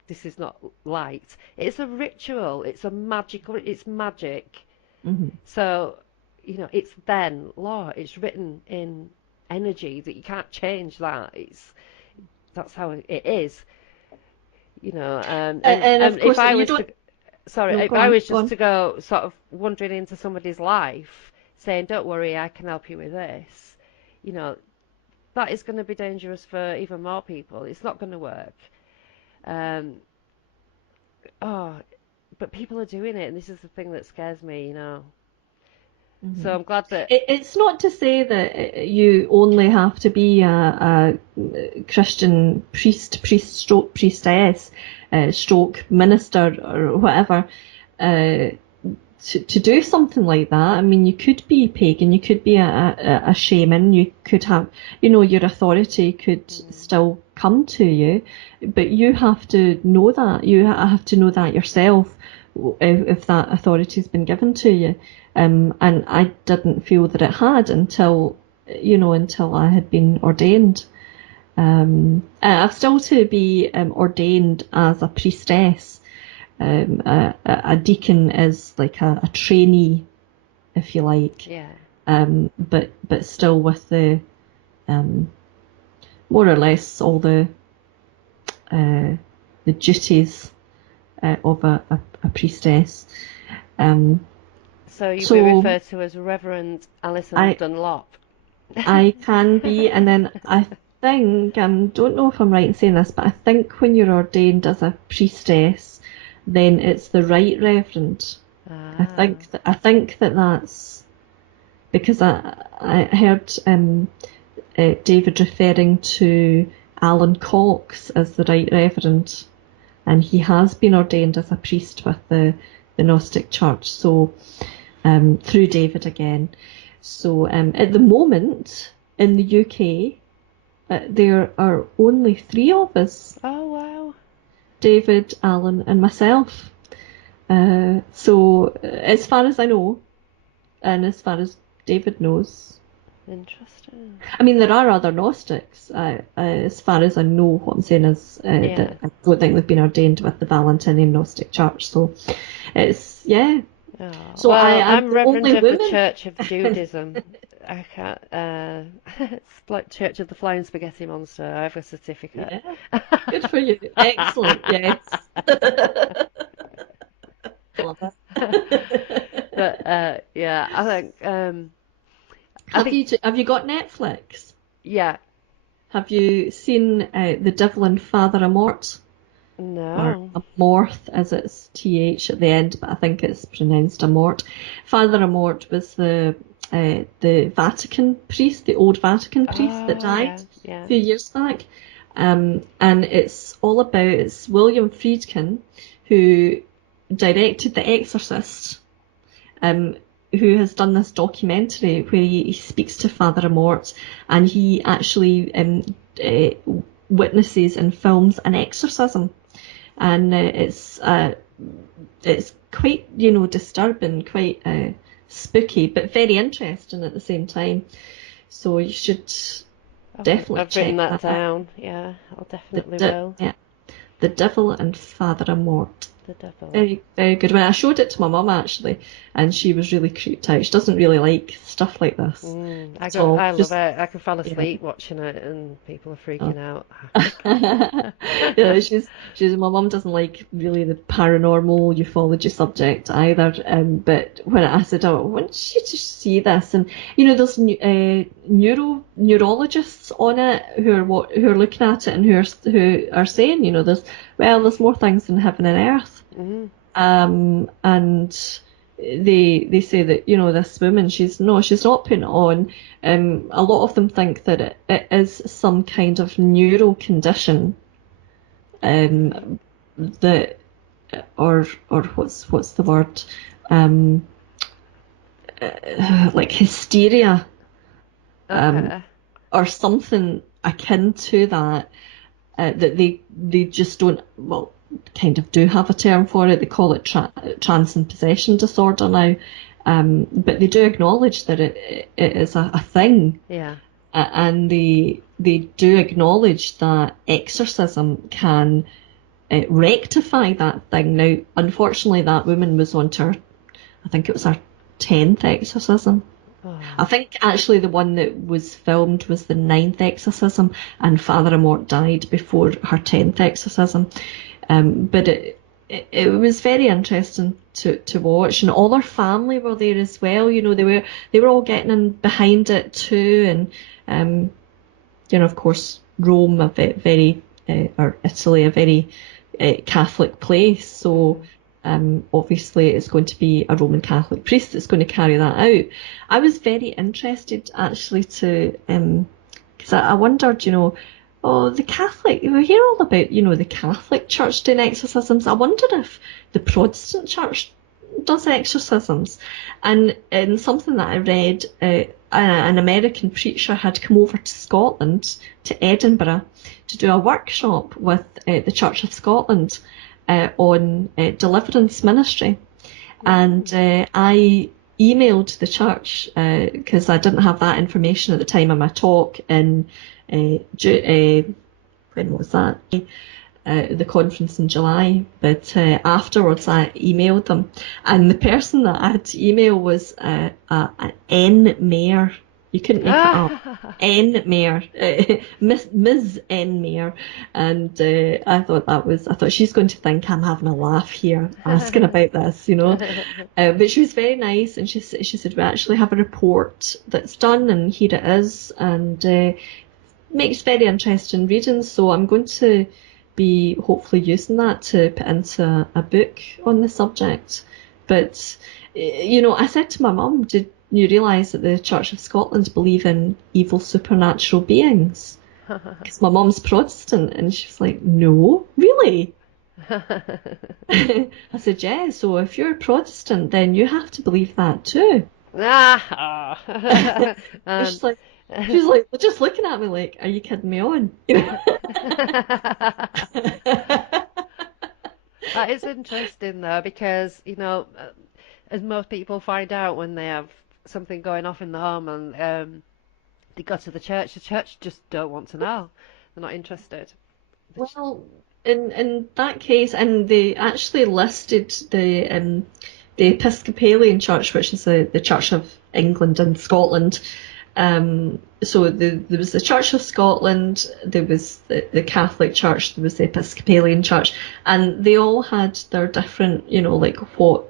this is not light. It's a ritual. It's a magical. It's magic. hmm So it's then law. It's written in energy that you can't change that. That's how it is. And of If course, I you was don't. to, sorry, No, if go I on, was go just on. to go sort of wandering into somebody's life, saying, "Don't worry, I can help you with this," you know, that is going to be dangerous for even more people. It's not going to work. Um, oh, but people are doing it, and this is the thing that scares me. hmm So I'm glad that. It's not to say that you only have to be a Christian stroke priestess, stroke minister, or whatever, to do something like that. I mean, you could be pagan, you could be a shaman, you could have, your authority could Mm, still come to you, but you have to know that. You have to know that yourself if that authority has been given to you. And I didn't feel that it had until I had been ordained. I've still to be ordained as a priestess. A deacon is like a trainee, if you like, yeah. but still with the more or less all uh, the duties of a priestess. Um, So you'll be so referred to as Reverend Alyson I Dunlop. I can be, and then I think don't know if I'm right in saying this, but I think when you're ordained as a priestess, then it's the Right Reverend. Ah. I think that's because I heard David referring to Alan Cox as the Right Reverend, and he has been ordained as a priest with the Gnostic Church. So through David again. So at the moment in the UK, there are only three of us: Oh wow. David, Alan, and myself. So as far as I know, and as far as David knows, Interesting. I mean, there are other Gnostics. As far as I know, what I'm saying is Yeah. that I don't think they've been ordained with the Valentinian Gnostic Church. So it's, yeah. Oh, So well, I'm I'm the Reverend only of the woman. Church of Judaism. I can't. Church of the Flying Spaghetti Monster. I have a certificate. Yeah, good for you. Excellent. Yes. Love it. But yeah, I think Have you got Netflix? yeah. Have you seen The Devil and Father Amort? Or No. Amorth, as it's TH at the end, but I think it's pronounced Amort. Father Amort was the Vatican priest, the old Vatican priest that Oh died yeah, yeah. a few years back. And it's William Friedkin who directed The Exorcist, who has done this documentary where he speaks to Father Amort, and he actually witnesses and films an exorcism, and it's quite disturbing, quite spooky, but very interesting at the same time. So you should definitely I've written check that that out. down. Yeah, I'll definitely will. Yeah, The Devil and Father Amort. The devil. Very, very good. When I showed it to my mum actually, and she was really creeped out. She doesn't really like stuff like this at all. I love Just it. I can fall yeah. asleep watching it, and people are Oh. freaking out. Yeah, she's my mum doesn't like really the paranormal ufology subject either. But when I said, "Oh, why don't you just see this?" And there's neurologists on it who are looking at it and who are saying, there's more things than heaven and earth. Mm. And they say that this woman, she's not putting it on. A lot of them think that it is some kind of neural condition, that or what's the word, like hysteria, Okay. or something akin to that. That they just don't, well, kind of do have a term for it. They call it trance and possession disorder now, but they do acknowledge that it is a thing, Yeah. and they do acknowledge that exorcism can rectify that thing. Now, unfortunately, that woman was on to her, I think it was her 10th exorcism. Oh. I think actually the one that was filmed was the 9th exorcism, and Father Amort died before her 10th exorcism. But it was very interesting to watch, and all her family were there as well. They were all getting in behind it too, and of course Rome, a very or Italy, a very Catholic place, so. Obviously, it's going to be a Roman Catholic priest that's going to carry that out. I was very interested actually to, because I wondered, the Catholic, we hear all about, the Catholic Church doing exorcisms. I wondered if the Protestant Church does exorcisms. And in something that I read, an American preacher had come over to Scotland, to Edinburgh, to do a workshop with the Church of Scotland. On deliverance ministry, and I emailed the church because I didn't have that information at the time of my talk in when was that? The conference in July, but afterwards I emailed them, and the person that I had to email was an N Mayor. You couldn't make it up. N Mayor, Ms. N Mayor, and I thought she's going to think I'm having a laugh here asking about this, but she was very nice, and she said we actually have a report that's done, and here it is, and makes very interesting reading. So I'm going to be hopefully using that to put into a book on the subject. But I said to my mum, did you realise that the Church of Scotland believe in evil supernatural beings? Because my mum's Protestant, and she's like, no, really? I said, yeah, so if you're a Protestant, then you have to believe that too. She's like, just looking at me like, are you kidding me on? That is interesting though, because as most people find out when they have something going off in the home, and they go to the church just don't want to know. They're not interested. Well, in that case, and they actually listed the Episcopalian Church, which is the Church of England and Scotland, So there was the Church of Scotland, there was the Catholic Church, there was the Episcopalian Church, and they all had their different, like what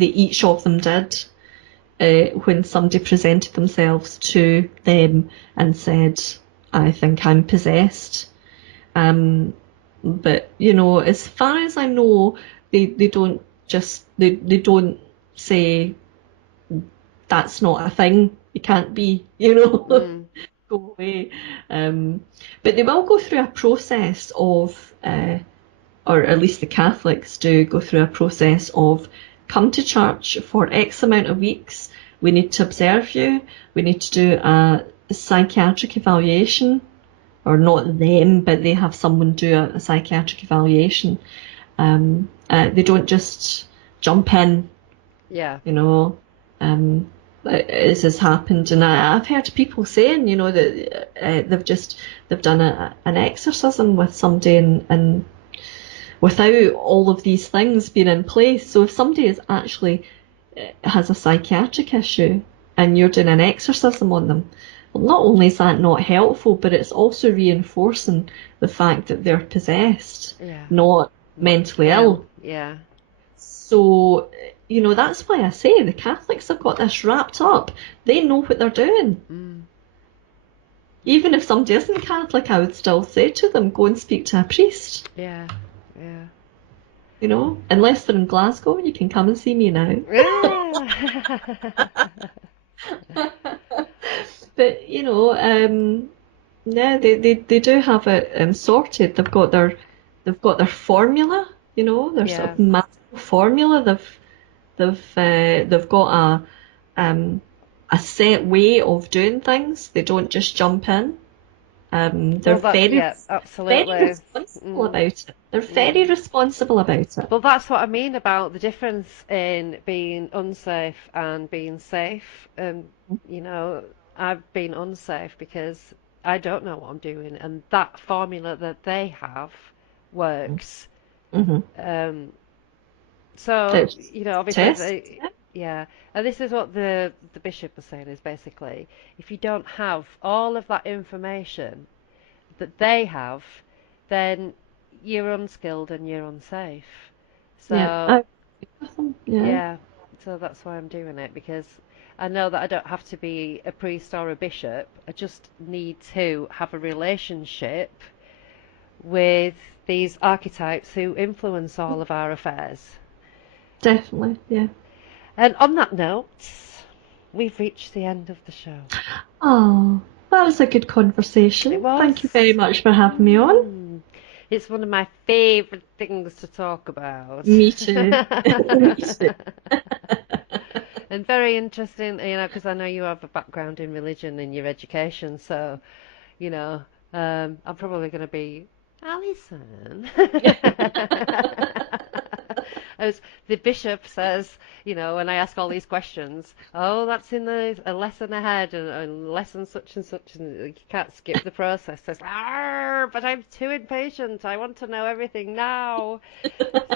each of them did when somebody presented themselves to them and said, "I think I'm possessed." But as far as I know, they don't they don't say that's not a thing. You can't be, go away. But they will go through a process of, or at least the Catholics do go through a process of come to church for X amount of weeks. We need to observe you. We need to do a psychiatric evaluation, or not them, but they have someone do a psychiatric evaluation. They don't just jump in. Yeah. As has happened, and I've heard people saying, that they've done an exorcism with somebody and without all of these things being in place. So if somebody is actually has a psychiatric issue and you're doing an exorcism on them, well, not only is that not helpful, but it's also reinforcing the fact that they're possessed, not mentally ill. Yeah. So, that's why I say the Catholics have got this wrapped up. They know what they're doing. Even if somebody isn't Catholic, I would still say to them, go and speak to a priest. Yeah. Unless they're in Glasgow, you can come and see me now. But, they do have it sorted. They've got their formula, their sort of magical formula. They've got a set way of doing things. They don't just jump in. They're very responsible about it. They're very responsible about it. Well, that's what I mean about the difference in being unsafe and being safe. I've been unsafe because I don't know what I'm doing, and that formula that they have works. So, obviously, and this is what the bishop was saying, is basically, if you don't have all of that information that they have, then you're unskilled and you're unsafe. So, so that's why I'm doing it, because I know that I don't have to be a priest or a bishop. I just need to have a relationship with these archetypes who influence all of our affairs. Definitely, yeah. And on that note, we've reached the end of the show. Oh, that was a good conversation. It was. Thank you very much for having me on. It's one of my favourite things to talk about. Me too. Me too. And very interesting, because I know you have a background in religion in your education, so, I'm probably going to be Alyson. As the bishop says, when I ask all these questions, oh, that's in a lesson ahead, and lesson such and such, and you can't skip the process. Says, but I'm too impatient. I want to know everything now.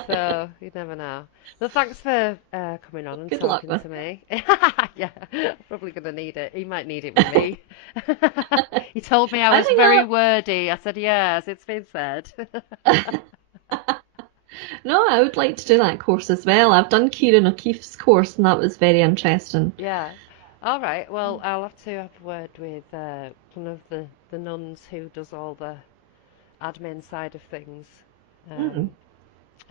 So you never know. Well, thanks for coming on and Good talking luck, to me. Yeah, I'm probably going to need it. He might need it with me. He told me I was very wordy. I said, yes, it's been said. No, I would like to do that course as well. I've done Kieran O'Keefe's course, and that was very interesting. Yeah. All right. Well, I'll have to have a word with one of the nuns who does all the admin side of things. That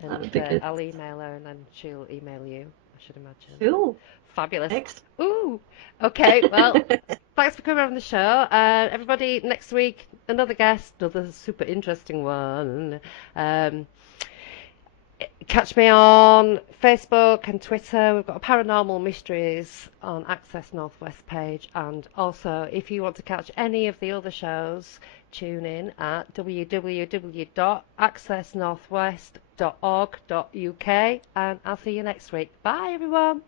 would be good. I'll email her, and then she'll email you, I should imagine. Cool. Fabulous. Excellent. Ooh. Okay. Well, thanks for coming on the show. Everybody, next week, another guest, another super interesting one. Catch me on Facebook and Twitter. We've got a Paranormal Mysteries on Access Northwest page, and also if you want to catch any of the other shows, tune in at www.accessnorthwest.org.uk, and I'll see you next week. Bye everyone.